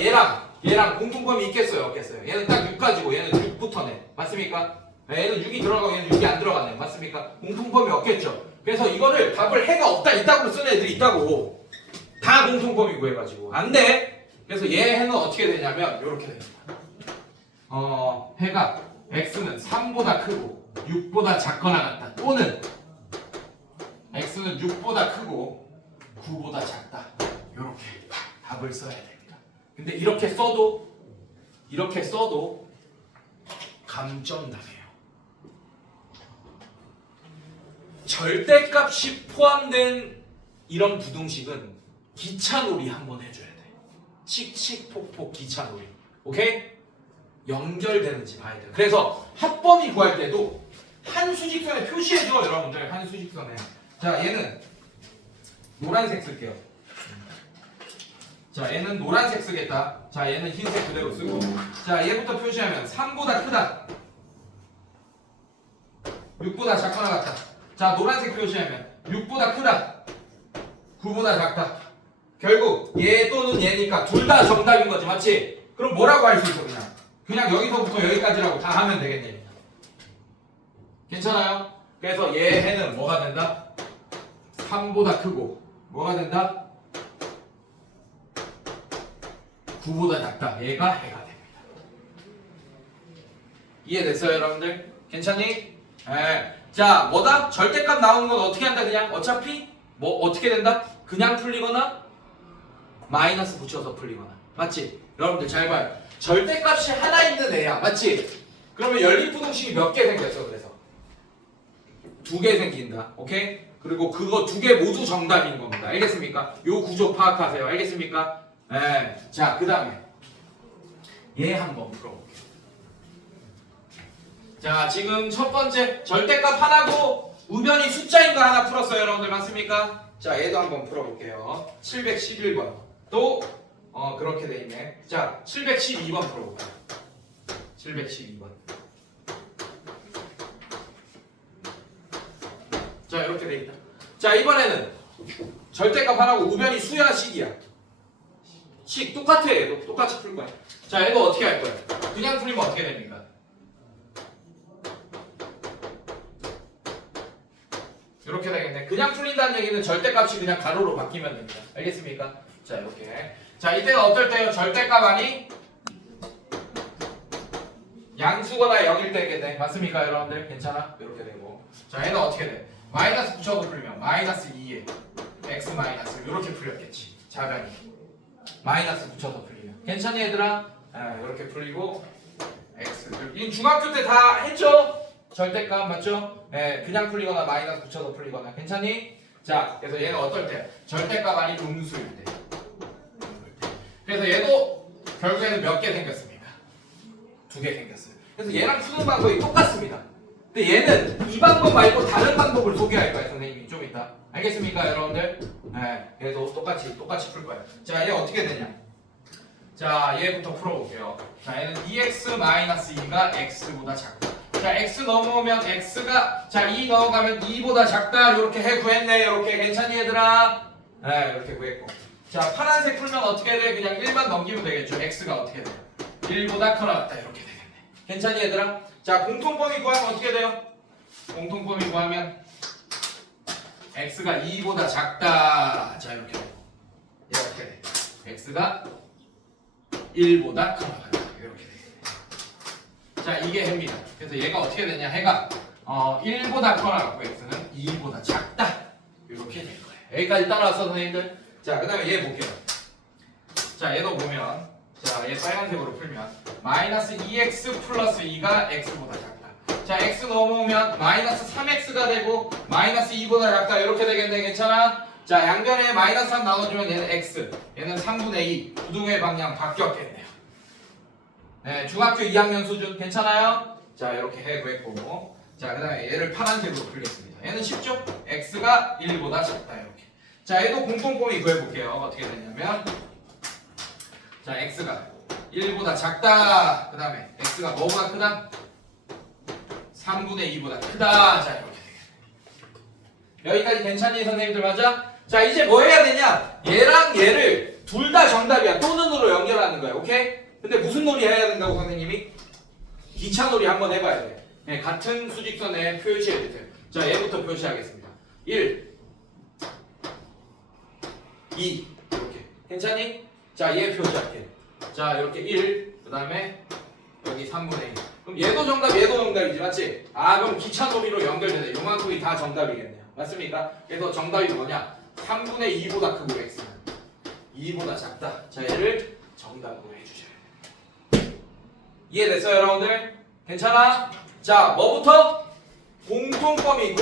얘랑 공통점이 있겠어요 없겠어요? 얘는 딱 6 가지고 얘는 6부터네. 맞습니까? 얘는 6이 들어가고 얘는 6이 안 들어갔네. 맞습니까? 공통점이 없겠죠. 그래서 이거를 답을 해가 없다 있다고 쓰는 애들이 있다고. 다 공통점이 구해가지고 안 돼. 그래서 얘 해는 어떻게 되냐면 이렇게 됩니다. 해가 x는 3보다 크고 6보다 작거나 같다. 또는 x는 6보다 크고 9보다 작다. 이렇게 답을 써야 됩니다. 근데 이렇게 써도 감점당해요. 절대값이 포함된 이런 부등식은 기차놀이 한번 해줘야 돼. 칙칙폭폭 기차놀이. 오케이? 연결되는지 봐야 돼요. 그래서 합범위 구할 때도 한 수직선에 표시해줘 여러분들. 한 수직선에. 자, 얘는 노란색 쓸게요. 자, 얘는 노란색 쓰겠다. 자, 얘는 흰색 그대로 쓰고. 자, 얘부터 표시하면 3보다 크다. 6보다 작거나 같다. 자, 노란색 표시하면 6보다 크다. 9보다 작다. 결국 얘 또는 얘니까 둘 다 정답인 거지. 맞지? 그럼 뭐라고 할 수 있어 그냥? 그냥 여기서부터 여기까지라고 다 하면 되겠네. 괜찮아요? 그래서 얘 해는 뭐가 된다? 3보다 크고 뭐가 된다? 9보다 작다. 얘가 해가 됩니다. 이해됐어요 여러분들? 괜찮니? 네. 자, 뭐다? 절대값 나오는 건 어떻게 한다 그냥? 어차피 뭐 어떻게 된다? 그냥 풀리거나 마이너스 붙여서 풀리거나. 맞지? 여러분들 잘 봐요. 절대값이 하나 있는 애야. 맞지? 그러면 연립부등식이 몇 개 생겼어? 그래서 2개 생긴다. 오케이? 그리고 그거 2개 모두 정답인 겁니다. 알겠습니까? 요 구조 파악하세요. 알겠습니까? 네. 자, 그 다음에 얘 한번 풀어볼게요. 자, 지금 첫 번째 절대값 하나고 우변이 숫자인 거 하나 풀었어요. 여러분들 맞습니까? 자, 얘도 한번 풀어볼게요. 711번 또 그렇게 돼 있네. 자, 712번 풀어볼게요. 712번. 자, 이렇게 돼 있다. 자, 이번에는 절대값 하나고 우변이 수야 식이야. 식 똑같아. 얘도 똑같이 풀 거야. 자, 얘도 어떻게 할 거야? 그냥 풀리면 어떻게 됩니까? 이렇게 되겠네. 그냥 풀린다는 얘기는 절대값이 그냥 가로로 바뀌면 됩니다. 알겠습니까? 자, 이렇게. 자, 이때는 어떨 때요? 절대값 아니 양수거나 0일 때겠네. 맞습니까, 여러분들? 괜찮아? 이렇게 되고. 자, 얘는 어떻게 돼? 마이너스 붙여서 풀면 마이너스 2에 x 마이너스 이렇게 풀렸겠지. 자변이 마이너스 붙여서 풀리면. 괜찮니, 얘들아? 이렇게 풀리고 x. 이 중학교 때 다 했죠? 절대값 맞죠? 그냥 풀리거나 마이너스 붙여서 풀리거나. 괜찮니? 자, 그래서 얘는 어떨 때? 절대값 아닌 음수일 때. 그래서 얘도 결국에는 몇 개 생겼습니까? 2개 생겼어요. 그래서 얘랑 푸는 방법이 똑같습니다. 근데 얘는 이 방법 말고 다른 방법을 소개할 거예요, 선생님이 좀 이따. 알겠습니까, 여러분들? 얘도 똑같이 풀 거예요. 자, 얘 어떻게 되냐? 자, 얘부터 풀어볼게요. 자, 얘는 2x-2가 x보다 작다. 자, x 넘어오면 x가 자 2 넘어가면 2보다 작다. 이렇게 해 구했네. 이렇게 괜찮니 얘들아? 이렇게 구했고. 자, 파란색 풀면 어떻게 돼? 그냥 1만 넘기면 되겠죠. x가 어떻게 돼? 1보다 커나 같다. 이렇게 되겠네. 괜찮니 얘들아? 자, 공통범위 구하면 어떻게 돼요? 공통범위 구하면 x가 2보다 작다. 자, 이렇게 되고. 이렇게 돼. x가 1보다 커나 같다. 이렇게 돼. 자, 이게 해입니다. 그래서 얘가 어떻게 되냐? 해가 1보다 커나 갖고 x는 2보다 작다. 이렇게 될 거예요. 여기까지 따라왔어, 선생님들? 자, 그 다음에 얘 볼게요. 자, 얘도 보면 자, 얘 빨간색으로 풀면 마이너스 2x 플러스 2가 x보다 작다. 자, x 넘어오면 마이너스 3x가 되고 마이너스 2보다 작다 이렇게 되겠네. 괜찮아? 자, 양변에 마이너스 3 나눠주면 얘는 x, 얘는 3분의 2 부등의 방향 바뀌었겠네요. 네, 중학교 2학년 수준 괜찮아요? 자, 이렇게 해구했고, 자, 그 다음에 얘를 파란색으로 풀겠습니다. 얘는 쉽죠? x가 1보다 작다 이렇게. 자, 얘도 공통범위 구해볼게요. 어떻게 되냐면, 자, x가 1보다 작다. 그 다음에 x가 뭐보다 크다? 3분의 2보다 크다. 자, 이렇게 되겠네. 여기까지 괜찮니 선생님들 맞아? 자, 이제 뭐 해야 되냐? 얘랑 얘를 둘 다 정답이야. 또는으로 연결하는 거야. 오케이? 근데 무슨 놀이 해야 된다고 선생님이? 기차 놀이 한번 해봐야 돼. 네, 같은 수직선에 표시해주세요. 자, 얘부터 표시하겠습니다. 1, 2 이렇게. 괜찮니? 자, 얘 표시할게. 자, 이렇게 1, 그 다음에 여기 3분의 1. 그럼 얘도 정답, 얘도 정답이지, 맞지? 아, 그럼 기차 놀이로 연결되네. 요만큼이 다 정답이겠네요. 맞습니까? 그래서 정답이 뭐냐? 3분의 2보다 크고 x는 2보다 작다. 자, 얘를 정답으로 해주셔야 돼요. 이해됐어요, 여러분들? 괜찮아? 자, 뭐부터? 공통범위,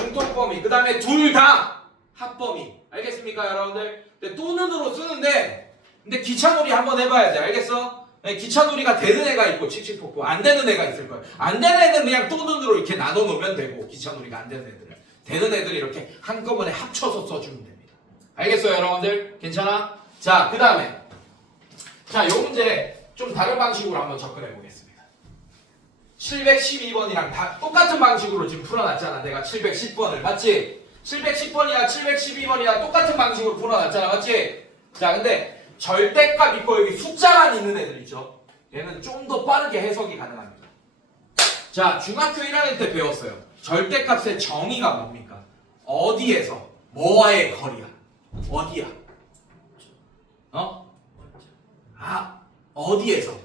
그 다음에 둘 다 합범위. 알겠습니까, 여러분들? 근데 또는으로 쓰는데, 근데 기차놀이 한번 해봐야 돼. 알겠어? 네, 기차놀이가 되는 애가 있고, 칙칙폭폭. 안 되는 애가 있을 거예요. 안 되는 애는 그냥 또는으로 이렇게 나눠 놓으면 되고, 기차놀이가 안 되는 애들은. 되는 애들 이렇게 한꺼번에 합쳐서 써주면 됩니다. 알겠어요, 여러분들? 괜찮아? 자, 그 다음에. 자, 요 문제 좀 다른 방식으로 한번 접근해 보겠습니다. 712번이랑 다 똑같은 방식으로 지금 풀어놨잖아. 내가 710번을. 맞지? 710번이나 712번이나 똑같은 방식으로 풀어놨잖아. 맞지? 자, 근데 절대값 있고 여기 숫자만 있는 애들 있죠. 얘는 좀 더 빠르게 해석이 가능합니다. 자, 중학교 1학년 때 배웠어요. 절대값의 정의가 뭡니까? 어디에서 뭐와의 거리야? 어디야? 어? 아, 어디에서?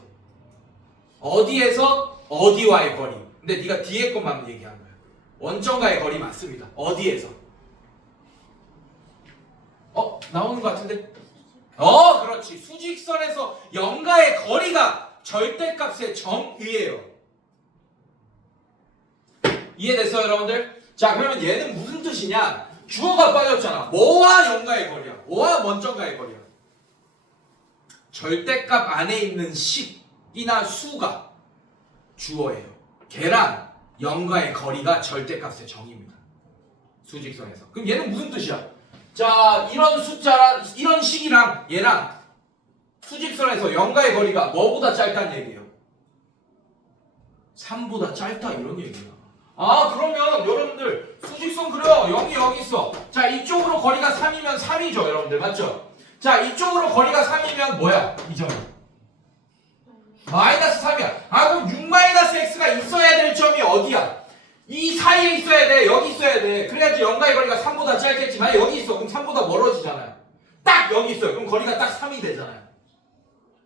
어디에서 어디와의 거리? 근데 네가 뒤에 것만 얘기한 거야. 원점과의 거리 맞습니다. 어디에서? 나오는 것 같은데? 그렇지. 수직선에서 영가의 거리가 절대값의 정의예요. 이해됐어요, 여러분들? 자, 그러면 얘는 무슨 뜻이냐? 주어가 빠졌잖아. 뭐와 영가의 거리야? 뭐와 원점과의 거리야? 절대값 안에 있는 식이나 수가 주어예요. 걔랑 영가의 거리가 절대값의 정의입니다. 수직선에서. 그럼 얘는 무슨 뜻이야? 자, 이런 숫자랑 이런 식이랑 얘랑 수직선에서 영가의 거리가 뭐보다 짧다는 얘기예요? 3보다 짧다 이런 얘기야. 아, 그러면 여러분들 수직선 그려. 0이 여기 있어. 자, 이쪽으로 거리가 3이면 3이죠, 여러분들. 맞죠? 자, 이쪽으로 거리가 3이면 뭐야? 이 점이 마이너스 3이야. 아, 그럼 6-x가 있어야 될 점이 어디야? 이 사이에 있어야 돼. 여기 있어야 돼. 그래야지 영가의 거리가 3보다 짧겠지만 여기 있어. 그럼 3보다 멀어지잖아요. 딱 여기 있어요. 그럼 거리가 딱 3이 되잖아요.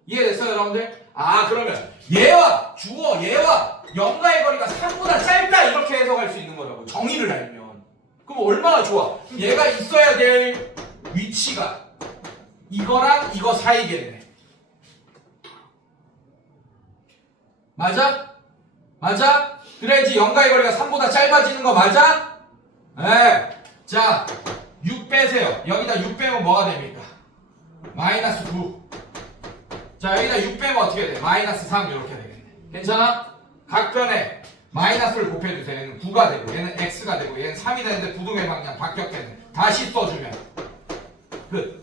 이해됐어요, 여러분들? 아, 그러면 얘와 주어, 얘와 영가의 거리가 3보다 짧다 이렇게 해석할 수 있는 거라고. 정의를 알면. 그럼 얼마나 좋아. 그럼 얘가 있어야 될 위치가 이거랑 이거 사이겠네. 맞아? 맞아? 그래야지 영가의 거리가 3보다 짧아지는 거 맞아? 네. 자, 6 빼세요. 여기다 6 빼면 뭐가 됩니까? 마이너스 9. 자, 여기다 6 빼면 어떻게 돼? 마이너스 3 이렇게 되겠네. 괜찮아? 각변에 마이너스를 곱해주세요. 얘는 9가 되고 얘는 x가 되고 얘는 3이 되는데 부등의 방향 바뀌었겠네. 다시 써주면 끝.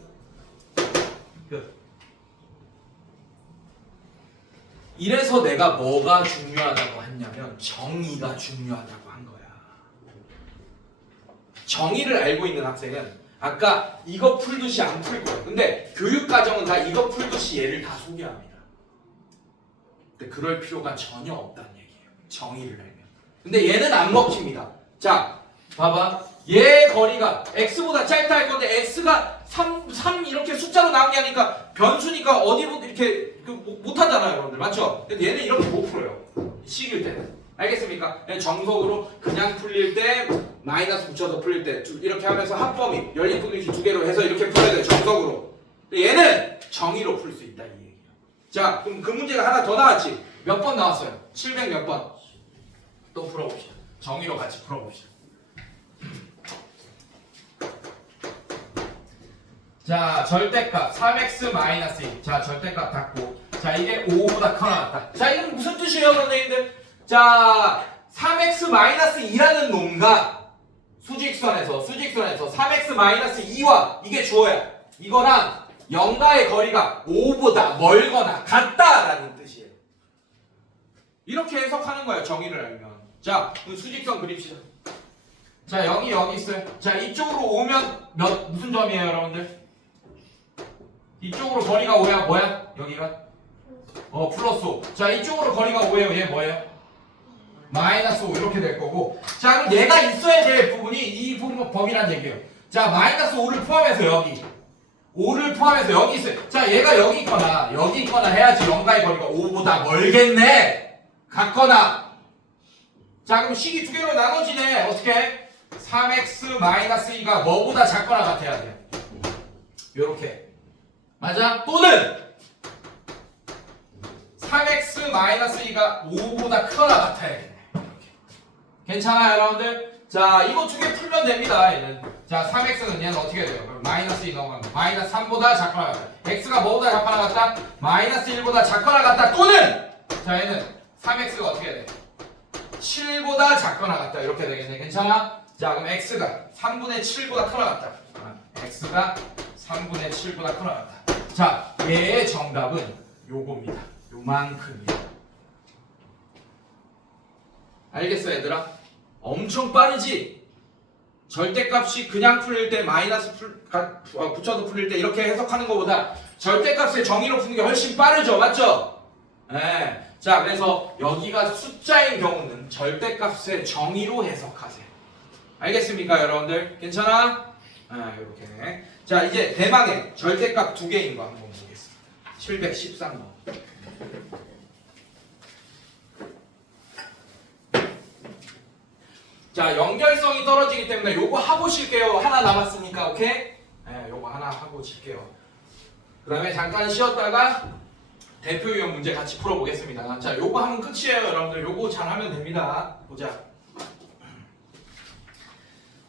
이래서 내가 뭐가 중요하다고 했냐면 정의가 중요하다고 한 거야. 정의를 알고 있는 학생은 아까 이거 풀듯이 안 풀 거야. 근데 교육과정은 다 이거 풀듯이 얘를 다 소개합니다. 근데 그럴 필요가 전혀 없다는 얘기예요. 정의를 알면. 근데 얘는 안 먹힙니다. 자, 봐봐. 얘 거리가 x보다 짧다 할 건데 x가 3 이렇게 숫자로 나온 게 아니까 변수니까 어디부터 이렇게 못하잖아요, 여러분들. 맞죠? 근데 얘는 이렇게 못 풀어요. 식일 때는. 알겠습니까? 정석으로 그냥 풀릴 때 마이너스 붙여서 풀릴 때 이렇게 하면서 합범위 연립분위기 두 개로 해서 이렇게 풀어야 돼요. 정석으로. 근데 얘는 정의로 풀 수 있다 이 얘기예요. 자, 그럼 그 문제가 하나 더 나왔지? 몇 번 나왔어요? 700 몇 번? 또 풀어봅시다. 정의로 같이 풀어봅시다. 자, 절대값 3x-2. 자, 절대값 닫고. 자, 이게 5보다 커나 같다. 자, 이건 무슨 뜻이에요, 선생님들? 자, 3x-2라는 놈과 수직선에서 3x-2와 이게 주어야. 이거랑 0과의 거리가 5보다 멀거나 같다라는 뜻이에요. 이렇게 해석하는 거예요, 정의를 알면. 자, 수직선 그립시다. 자, 0이 여기 있어요. 자, 이쪽으로 오면 무슨 점이에요, 여러분들? 이쪽으로 거리가 5야, 뭐야? 여기가? 플러스 5. 자, 이쪽으로 거리가 5예요. 얘 뭐예요? 마이너스 5 이렇게 될 거고. 자, 그럼 얘가 있어야 될 부분이 이 부분 범위란 얘기예요. 자, 마이너스 5를 포함해서 여기. 5를 포함해서 여기 있어요. 자, 얘가 여기 있거나 해야지 0과의 거리가 5보다 멀겠네. 같거나. 자, 그럼 식이 두 개로 나눠지네. 어떻게? 3x-2가 뭐보다 작거나 같아야 돼. 요렇게. 맞아? 또는 3x-2가 5보다 크거나 같아야겠네. 괜찮아요, 여러분들? 자, 이거 두 개 풀면 됩니다. 얘는. 자, 3x는 얘는 어떻게 돼요? 그럼 마이너스 2 넘어가면 마이너스 3보다 작거나 같다. x가 뭐보다 작거나 같다? 마이너스 1보다 작거나 같다. 또는 자, 얘는 3x가 어떻게 돼? 7보다 작거나 같다. 이렇게 되겠네. 괜찮아? 자, 그럼 x가 3분의 7보다 크거나 같다. x가 3분의 7보다 크거나 같다. 자, 얘의 정답은 요겁니다. 요만큼이야. 알겠어, 얘들아? 엄청 빠르지? 절대값이 그냥 풀릴 때 붙여서 풀릴 때 이렇게 해석하는 것보다 절대값의 정의로 푸는 게 훨씬 빠르죠, 맞죠? 네. 자, 그래서 여기가 숫자인 경우는 절대값의 정의로 해석하세요. 알겠습니까, 여러분들? 괜찮아? 이렇게. 자, 이제 대망의 절대값 두 개인 거 한번 보겠습니다. 713번. 자, 연결성이 떨어지기 때문에 요거 하고 쉴게요. 하나 남았으니까, 오케이? 네, 요거 하나 하고 쉴게요. 그 다음에 잠깐 쉬었다가 대표 유형 문제 같이 풀어보겠습니다. 자, 요거 하면 끝이에요, 여러분들. 요거 잘하면 됩니다. 보자.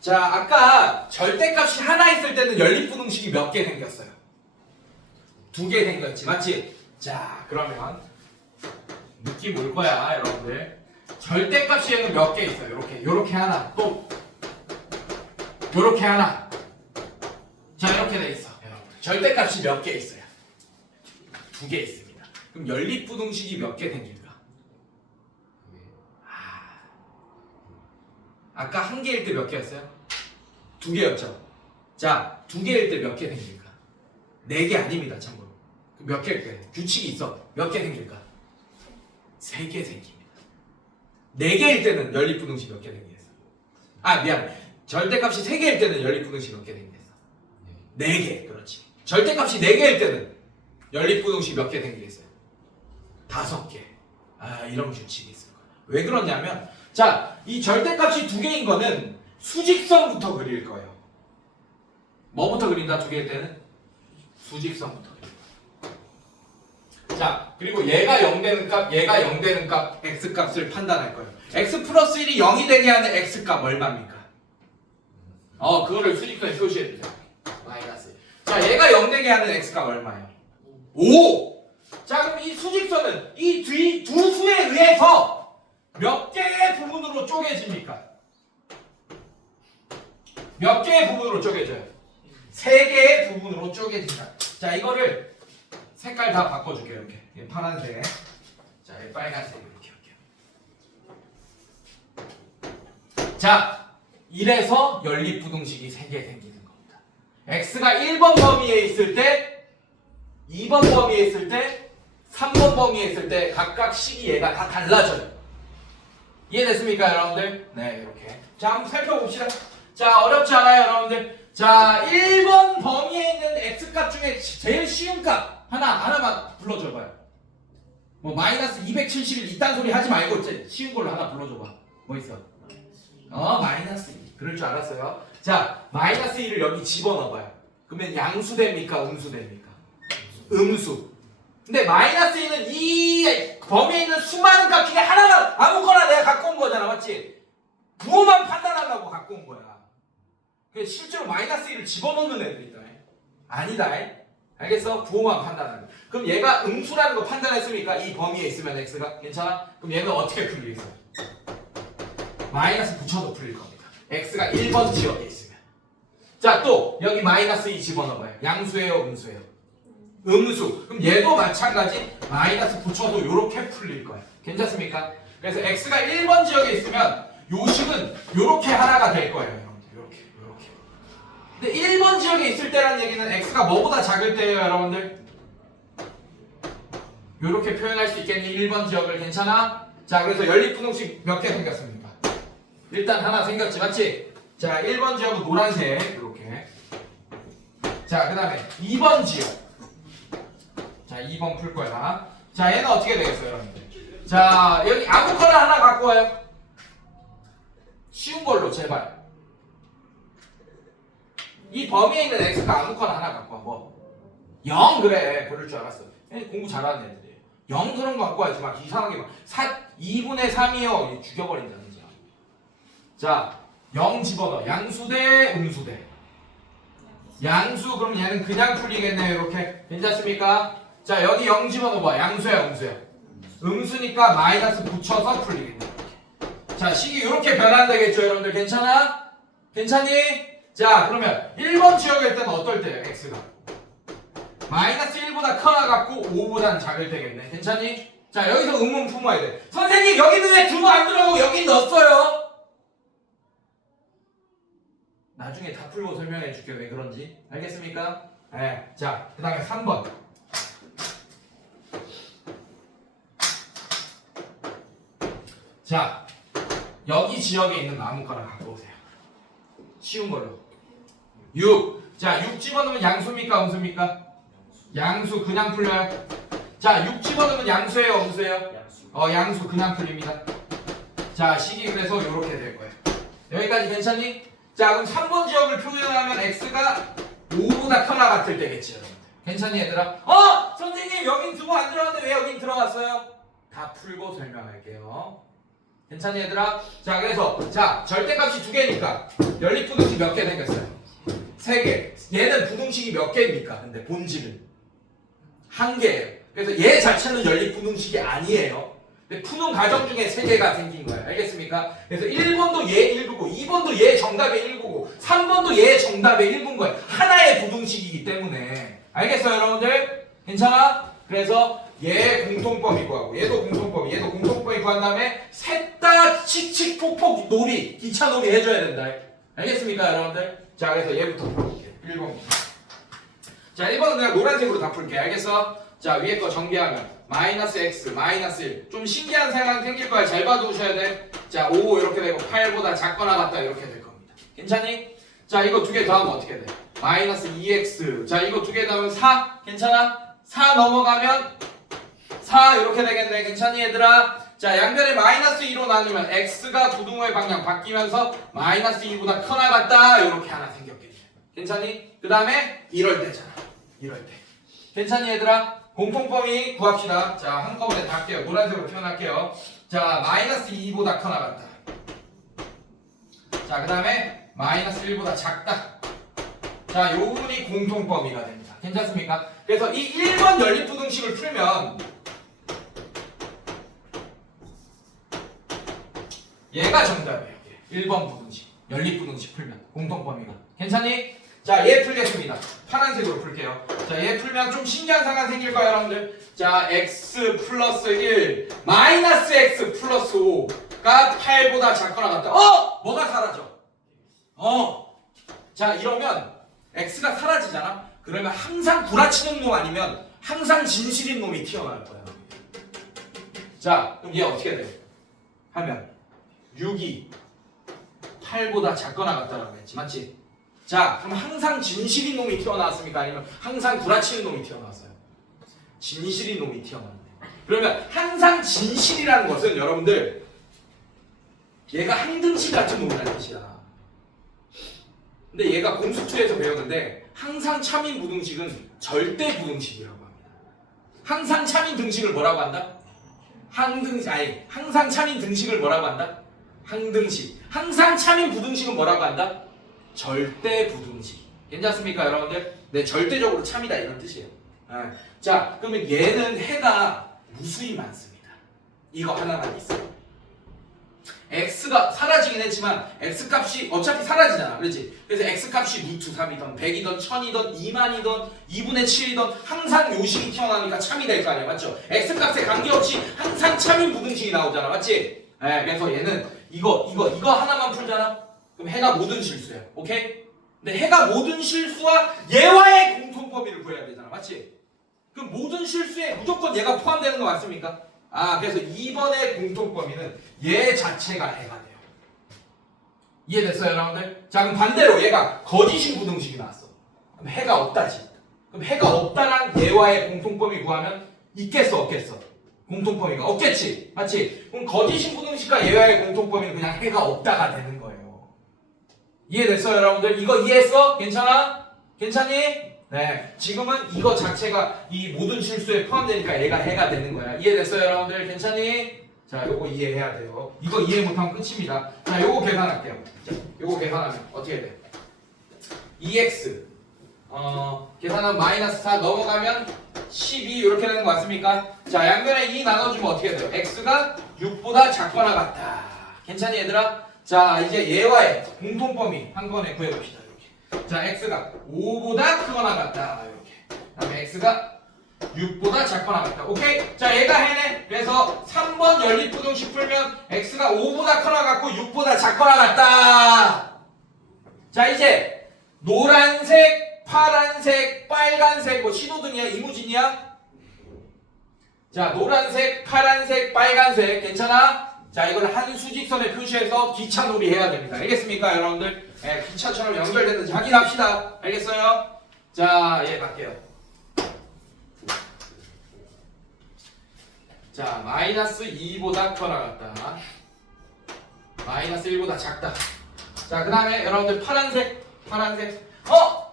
자, 아까 절대값이 하나 있을 때는 연립분홍식이 몇 개 생겼어요? 2개 생겼지, 맞지? 자, 그러면 느낌 올 거야, 여러분들. 절대값이 얘는 몇 개 있어요? 요렇게 하나, 또 요렇게 하나. 자, 이렇게 돼 있어, 여러분. 절대값이 몇 개 있어요? 2개 있습니다. 그럼 연립분홍식이 몇 개 생길까? 아까 한 개일 때 몇 개였어요? 2개였죠. 자, 2개일 때 몇 개 생길까? 4개 아닙니다, 참고로. 몇 개일 때? 규칙이 있어. 몇 개 생길까? 3개 생깁니다. 4개일 때는 연립분홍식 몇 개 생기겠어? 미안. 절대값이 3개일 때는 연립분홍식 몇 개 생기겠어? 4개. 그렇지. 절대값이 4개일 때는 연립분홍식 몇 개 생기겠어요? 5개. 이런 규칙이 있을 거야. 왜 그러냐면, 자, 이 절대값이 2개인 거는 수직선부터 그릴 거예요. 뭐부터 그린다? 2개일 때는? 수직선부터 그릴 거예요. 자, 그리고 얘가 0 되는 값, 얘가 0 되는 값, x값을 판단할 거예요. x 플러스 1이 0이 되게 하는 x값 얼마입니까? 그거를 수직선에 표시해 주세요. 마이너스. 자, 얘가 0 되게 하는 x값 얼마예요? 5! 자, 그럼 이 수직선은 이 두 수에 의해서 몇 개의 부분으로 쪼개집니까? 몇 개의 부분으로 쪼개져요? 3개의 부분으로 쪼개진다. 자, 이거를 색깔 다 바꿔줄게요. 이렇게 파란색, 자, 빨간색 이렇게 할게요. 자, 이래서 연립부등식이 3개 생기는 겁니다. x가 1번 범위에 있을 때, 2번 범위에 있을 때, 3번 범위에 있을 때 각각 식이 얘가 다 달라져요. 이해됐습니까, 여러분들? 네, 이렇게. 자, 한번 살펴봅시다. 자, 어렵지 않아요, 여러분들? 자, 1번 범위에 있는 x값 중에 제일 쉬운 값 하나만 불러줘봐요. 뭐 마이너스 271 이딴 소리 하지 말고 쉬운 걸로 하나 불러줘봐. 뭐 있어? 마이너스 2. 그럴 줄 알았어요. 자, 마이너스 2를 여기 집어넣어봐요. 그러면 양수 됩니까? 음수 됩니까? 음수. 근데 마이너스 2는 이 범위에 있는 수많은 값 중에 하나만 아무거나 내가 갖고 온 거잖아, 맞지? 부호만 판단하려고 갖고 온 거야. 그래서 실제로 마이너스 1을 집어넣는 애들이다. 아니다. 알겠어? 부호만 판단하는 거. 그럼 얘가 음수라는 거 판단했으니까 이 범위에 있으면 x가 괜찮아? 그럼 얘는 어떻게 풀리겠어? 마이너스 붙여서 풀릴 겁니다. x가 1번 지역에 있으면. 자, 또 여기 마이너스 2 집어넣어봐요. 양수예요, 음수예요? 음수. 그럼 얘도 마찬가지 마이너스 붙여도 이렇게 풀릴 거야. 괜찮습니까? 그래서 x가 1번 지역에 있으면 요식은 이렇게 하나가 될 거예요, 여러분들. 이렇게. 근데 1번 지역에 있을 때라는 얘기는 x가 뭐보다 작을 때예요, 여러분들? 이렇게 표현할 수 있겠니? 1번 지역을. 괜찮아? 자, 그래서 연립분홍식 몇 개 생겼습니까? 일단 하나 생겼지, 맞지? 자, 1번 지역은 노란색 이렇게. 자, 그 다음에 2번 지역. 자, 2번 풀 거야. 자, 얘는 어떻게 되겠어요, 여러분들? 자, 여기 아무거나 하나 갖고 와요. 쉬운 걸로 제발. 이 범위에 있는 x가 아무거나 하나 갖고 와. 뭐? 0 그래. 그럴 줄 알았어. 공부 잘하는 애들이에요. 0 그런 거 갖고 와야지. 막 이상하게 막 2분의 3이요. 죽여버린다. 진짜. 자, 0 집어넣어. 양수 대 음수 대. 양수. 그럼 얘는 그냥 풀리겠네요. 이렇게. 괜찮습니까? 자, 여기 0 집어넣어봐. 양수야, 음수야? 음수니까 마이너스 붙여서 풀리겠네. 자, 식이 이렇게 변환되겠죠, 여러분들? 괜찮아? 괜찮니? 자, 그러면 1번 지역일 때는 어떨 때예요, x가? 마이너스 1보다 커나갖고 5보다는 작을 때겠네. 괜찮니? 자, 여기서 의문 품어야 돼. 선생님, 여기는 왜 두부 안 들어가고 여긴 넣었어요? 나중에 다 풀고 설명해 줄게요, 왜 그런지. 알겠습니까? 네. 자, 그 다음에 3번. 자, 여기 지역에 있는 아무거나 갖고 오세요. 쉬운 걸로. 6. 자, 6 집어넣으면 양수입니까? 음수입니까? 양수. 그냥 풀려요. 자, 6 집어넣으면 양수예요? 음수예요? 양수. 그냥 풀립니다. 자, 식이 그래서 이렇게 될 거예요. 여기까지 괜찮니? 자, 그럼 3번 지역을 표현하면 x가 5보다 커나 같을 때겠지, 여러분. 괜찮니, 얘들아? 선생님, 여긴 두고 안 들어갔는데 왜 여긴 들어갔어요? 다 풀고 설명할게요. 괜찮니, 얘들아? 자, 그래서 자, 절대값이 2개니까 연립부등식 몇 개 생겼어요? 3개. 얘는 부등식이 몇 개입니까? 근데 본질은 1개예요. 그래서 얘 자체는 연립부등식이 아니에요. 근데 푸는 과정 중에 3개가 생긴 거예요. 알겠습니까? 그래서 1번도 얘 1구고 2번도 얘 정답의 1구고 3번도 얘 정답의 1구인 거예요. 하나의 부등식이기 때문에. 알겠어요, 여러분들? 괜찮아? 그래서 얘 공통범위 구하고 얘도 공통범위 구한 다음에 셋 다 칙칙폭폭 놀이, 기차 놀이 해줘야 된다. 알겠습니까, 여러분들? 자, 그래서 얘부터 풀어볼게요. 1번. 자, 1번은 그냥 노란색으로 다 풀게. 알겠어? 자, 위에 거 정리하면 마이너스 x, 마이너스 1. 좀 신기한 상황 생길 거야. 잘 봐두셔야 돼. 자, 5 이렇게 되고 8보다 작거나 같다 이렇게 될 겁니다. 괜찮니? 자, 이거 2개 더하면 어떻게 돼? 마이너스 2x. 자, 이거 2개 더하면 4. 괜찮아? 4 넘어가면 4 이렇게 되겠네. 괜찮니, 얘들아? 자, 양변에 마이너스 2로 나누면 x가 부등호의 방향 바뀌면서 마이너스 2보다 커나 같다 이렇게 하나 생겼겠지. 괜찮니? 그 다음에 이럴 때잖아. 이럴 때. 괜찮니, 얘들아? 공통범위 구합시다. 자, 한꺼번에 다 할게요. 노란색으로 표현할게요. 자, 마이너스 2보다 커나 같다. 자, 그 다음에 마이너스 1보다 작다. 자, 요 부분이 공통범위가 됩니다. 괜찮습니까? 그래서 이 1번 연립부등식을 풀면 얘가 정답이에요. 1번 부등식. 연립부등식 풀면 공통범위가. 괜찮니? 자, 얘 풀겠습니다. 파란색으로 풀게요. 자, 얘 풀면 좀 신기한 상황 생길 거예요, 여러분들. 자, x 플러스 1 마이너스 x 플러스 5가 8보다 작거나 같다. 뭐가 사라져? 자, 이러면 x가 사라지잖아? 그러면 항상 구라치는 놈 아니면 항상 진실인 놈이 튀어나올 거야. 자, 그럼 얘 어떻게 돼? 하면 6이 8보다 작거나 같다라고 했지, 맞지? 자, 그럼 항상 진실인 놈이 튀어나왔습니까? 아니면 항상 구라치는 놈이 튀어나왔어요? 진실인 놈이 튀어나왔네. 그러면 항상 진실이라는 것은 여러분들 얘가 항등식 같은 놈이라는 뜻이야. 근데 얘가 공수처에서 배웠는데 항상 참인 부등식은 절대 부등식이라고 합니다. 항상 참인 등식을 뭐라고 한다? 항상 참인 등식을 뭐라고 한다? 항등식. 항상 참인 부등식은 뭐라고 한다? 절대 부등식. 괜찮습니까, 여러분들? 네, 절대적으로 참이다 이런 뜻이에요. 자, 그러면 얘는 해가 무수히 많습니다. 이거 하나만 있어요. x가 사라지긴 했지만 x 값이 어차피 사라지잖아, 그렇지? 그래서 x 값이 루트 3이던 100이던 1000이던 2만이던 2분의 7이던 항상 요식이 튀어나오니까 참이 될 거 아니야, 맞죠? x 값에 관계없이 항상 참인 부등식이 나오잖아, 맞지? 그래서 얘는 이거 하나만 풀잖아. 그럼 해가 모든 실수야, 오케이? 근데 해가 모든 실수와 얘와의 공통범위를 구해야 되잖아, 맞지? 그럼 모든 실수에 무조건 얘가 포함되는 거 맞습니까? 그래서 2번의 공통범위는 얘 자체가 해가 돼요. 이해됐어요, 여러분들? 자, 그럼 반대로 얘가 거짓인 부등식이 나왔어. 그럼 해가 없다지. 그럼 해가 없다란 얘와의 공통범위 구하면 있겠어, 없겠어? 공통범위가 없겠지, 맞지? 그럼 거짓인 부등식과 얘와의 공통범위는 그냥 해가 없다가 되는 거예요. 이해됐어요, 여러분들? 이거 이해했어? 괜찮아? 괜찮니? 네, 지금은 이거 자체가 이 모든 실수에 포함되니까 얘가 해가 되는 거야. 이해됐어요, 여러분들? 괜찮니? 자, 요거 이해해야 돼요. 이거 이해 못하면 끝입니다. 자, 요거 계산할게요. 자, 요거 계산하면 어떻게 돼? 2x 계산하면 마이너스 4 넘어가면 12 이렇게 되는 거 맞습니까? 자, 양변에 2 나눠주면 어떻게 돼요? x가 6보다 작거나 같다. 괜찮니, 얘들아? 자, 이제 얘와의 공통범위 한 번에 구해봅시다. 자, x가 5보다 크거나 같다. 이렇게. 그다음에 x가 6보다 작거나 같다. 오케이? 자, 얘가 해네. 그래서 3번 연립부등식 풀면 x가 5보다 크거나 같고 6보다 작거나 같다. 자, 이제 노란색, 파란색, 빨간색 뭐 신호등이야? 이무진이야? 자, 노란색, 파란색, 빨간색 괜찮아? 자, 이걸 한 수직선에 표시해서 기차놀이 해야 됩니다. 알겠습니까, 여러분들? 네, 기차처럼 연결되는지 확인합시다. 알겠어요? 자, 갈게요. 자, 마이너스 2보다 크거나 같다. 마이너스 1보다 작다. 자, 그 다음에 여러분들 파란색.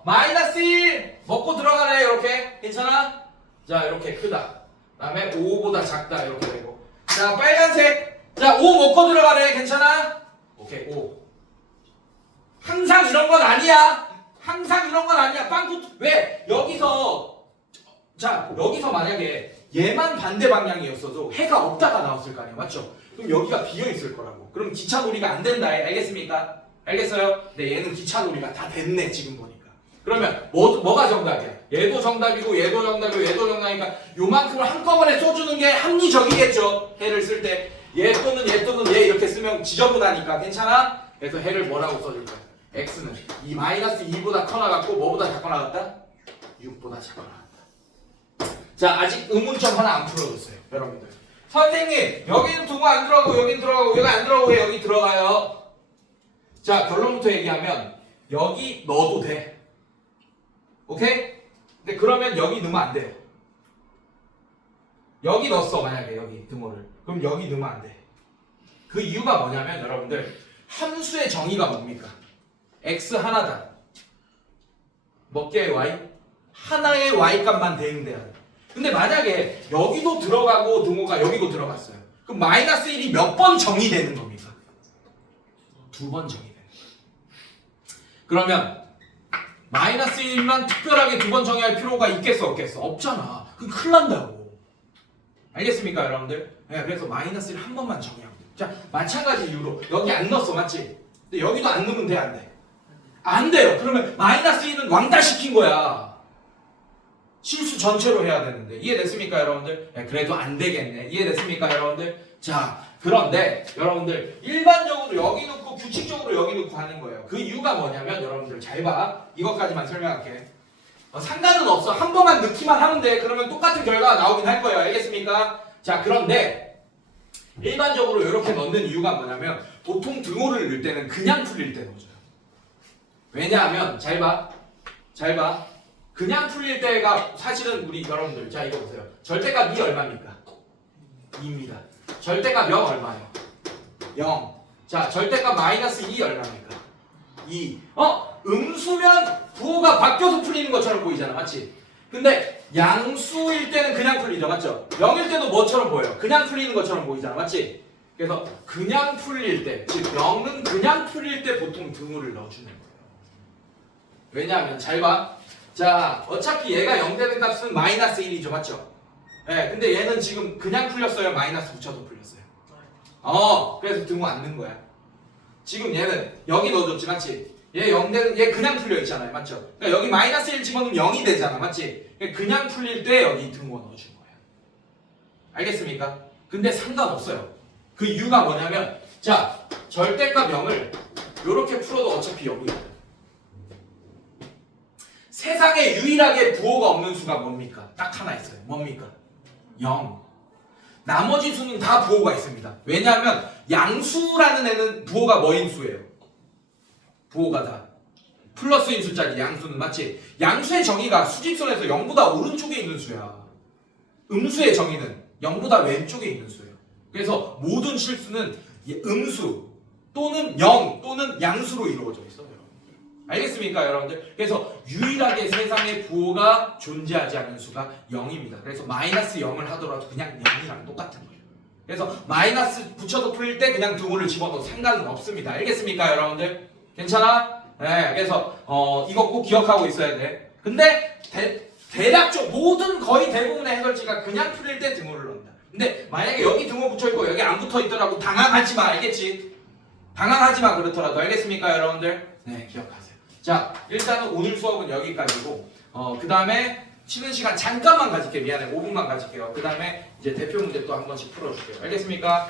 마이너스 1 먹고 들어가네, 이렇게. 괜찮아? 자, 이렇게 크다. 그 다음에 5보다 작다, 이렇게 되고. 자, 빨간색. 자, 5 먹고 들어가네. 괜찮아? 오케이, 5. 항상 이런 건 아니야. 빵꾸. 왜? 여기서 만약에 얘만 반대 방향이었어도 해가 없다가 나왔을 거 아니야, 맞죠? 그럼 여기가 비어 있을 거라고. 그럼 기차놀이가 안 된다. 알겠습니까? 알겠어요? 근데 얘는 기차놀이가 다 됐네, 지금 보니까. 그러면 뭐가 정답이야? 얘도 정답이고 얘도 정답이니까 요만큼을 한꺼번에 써주는 게 합리적이겠죠. 해를 쓸 때 얘 또는 얘 이렇게 쓰면 지저분하니까. 괜찮아? 그래서 해를 뭐라고 써줄 거야? x는 이 마이너스 2보다 커나 같고 뭐보다 작거나 같다? 6보다 작거나 같다. 자, 아직 의문점 하나 안 풀어줬어요, 여러분들. 선생님, 여기는 두고 안 들어가고 여긴 들어가고 여기 안 들어가고 왜 여기 들어가요? 자, 결론부터 얘기하면 여기 넣어도 돼. 오케이? 근데 그러면 여기 넣으면 안 돼요. 여기 넣었어, 만약에 여기 등호를. 그럼 여기 넣으면 안 돼. 그 이유가 뭐냐면 여러분들, 함수의 정의가 뭡니까? x 하나다. 몇 개의 y? 하나의 y 값만 대응돼야 돼. 근데 만약에 여기도 들어가고 등호가 여기도 들어갔어요. 그럼 마이너스 1이 몇 번 정의되는 겁니까? 2번 정의되는 거예요. 그러면 마이너스 1만 특별하게 2번 정의할 필요가 있겠어, 없겠어? 없잖아. 그럼 큰일 난다고. 알겠습니까, 여러분들? 네, 그래서 마이너스 1 한 번만 정의하고. 자, 마찬가지 이유로 여기 안 넣었어, 맞지? 근데 여기도 안 넣으면 돼, 안 돼? 안 돼요. 그러면 마이너스 1은 왕따시킨 거야. 실수 전체로 해야 되는데. 이해됐습니까, 여러분들? 네, 그래도 안 되겠네. 이해됐습니까, 여러분들? 자, 그런데 여러분들 일반적으로 여기 넣고 규칙적으로 여기 넣고 하는 거예요. 그 이유가 뭐냐면 여러분들 잘 봐. 이것까지만 설명할게. 상관은 없어. 한 번만 넣기만 하면 돼. 그러면 똑같은 결과가 나오긴 할 거예요. 알겠습니까? 자, 그런데 일반적으로 이렇게 넣는 이유가 뭐냐면 보통 등호를 넣을 때는 그냥 풀릴 때 넣어줘요. 왜냐하면 잘 봐. 그냥 풀릴 때가 사실은 우리 여러분들, 자, 이거 보세요. 절대값 2 얼마입니까? 2입니다. 절대값 0 얼마예요? 0. 자, 절대값 마이너스 2 얼마입니까? 2. 음수면 부호가 바뀌어서 풀리는 것처럼 보이잖아, 맞지? 근데 양수일 때는 그냥 풀리죠. 맞죠? 0일 때도 뭐처럼 보여요? 그냥 풀리는 것처럼 보이잖아. 맞지? 그래서 그냥 풀릴 때, 즉 0은 그냥 풀릴 때 보통 등호를 넣어주는 거예요. 왜냐하면 잘 봐. 자, 어차피 얘가 0 되는 값은 마이너스 1이죠. 맞죠? 네, 근데 얘는 지금 그냥 풀렸어요? 마이너스 붙여서 풀렸어요? 그래서 등호 안 넣은 거야. 지금 얘는 여기 넣어줬지. 맞지? 얘 0 되는, 얘 그냥 풀려 있잖아요. 맞죠? 그러니까 여기 마이너스 1 집어넣으면 0이 되잖아. 맞지? 그러니까 그냥 풀릴 때 여기 등호 넣어준 거예요. 알겠습니까? 근데 상관없어요. 그 이유가 뭐냐면, 자, 절대값 0을 이렇게 풀어도 어차피 0이에요. 세상에 유일하게 부호가 없는 수가 뭡니까? 딱 하나 있어요. 뭡니까? 0. 나머지 수는 다 부호가 있습니다. 왜냐하면 양수라는 애는 부호가 뭐인 수예요? 부호가 다 플러스인 숫자지. 양수는. 맞지? 양수의 정의가 수직선에서 0보다 오른쪽에 있는 수야. 음수의 정의는 0보다 왼쪽에 있는 수예요. 그래서 모든 실수는 음수 또는 0 또는 양수로 이루어져 있어요. 알겠습니까, 여러분들? 그래서 유일하게 세상에 부호가 존재하지 않는 수가 0입니다. 그래서 마이너스 0을 하더라도 그냥 0이랑 똑같은 거예요. 그래서 마이너스 붙여서 풀릴 때 그냥 등호를 집어넣어도 상관은 없습니다. 알겠습니까, 여러분들? 괜찮아? 네, 그래서 이거 꼭 기억하고 있어야 돼. 근데 대략적 모든 거의 대부분의 해설지가 그냥 풀릴 때 등호를 넣는다. 근데 만약에 여기 등호 붙여있고 여기 안 붙어있더라도 당황하지 마. 알겠지? 당황하지 마. 그렇더라도. 알겠습니까, 여러분들? 네, 기억하세요. 자, 일단은 오늘 수업은 여기까지고 그 다음에 쉬는 시간 잠깐만 가질게요. 미안해, 5분만 가질게요. 그 다음에 이제 대표 문제 또 한 번씩 풀어줄게요. 알겠습니까?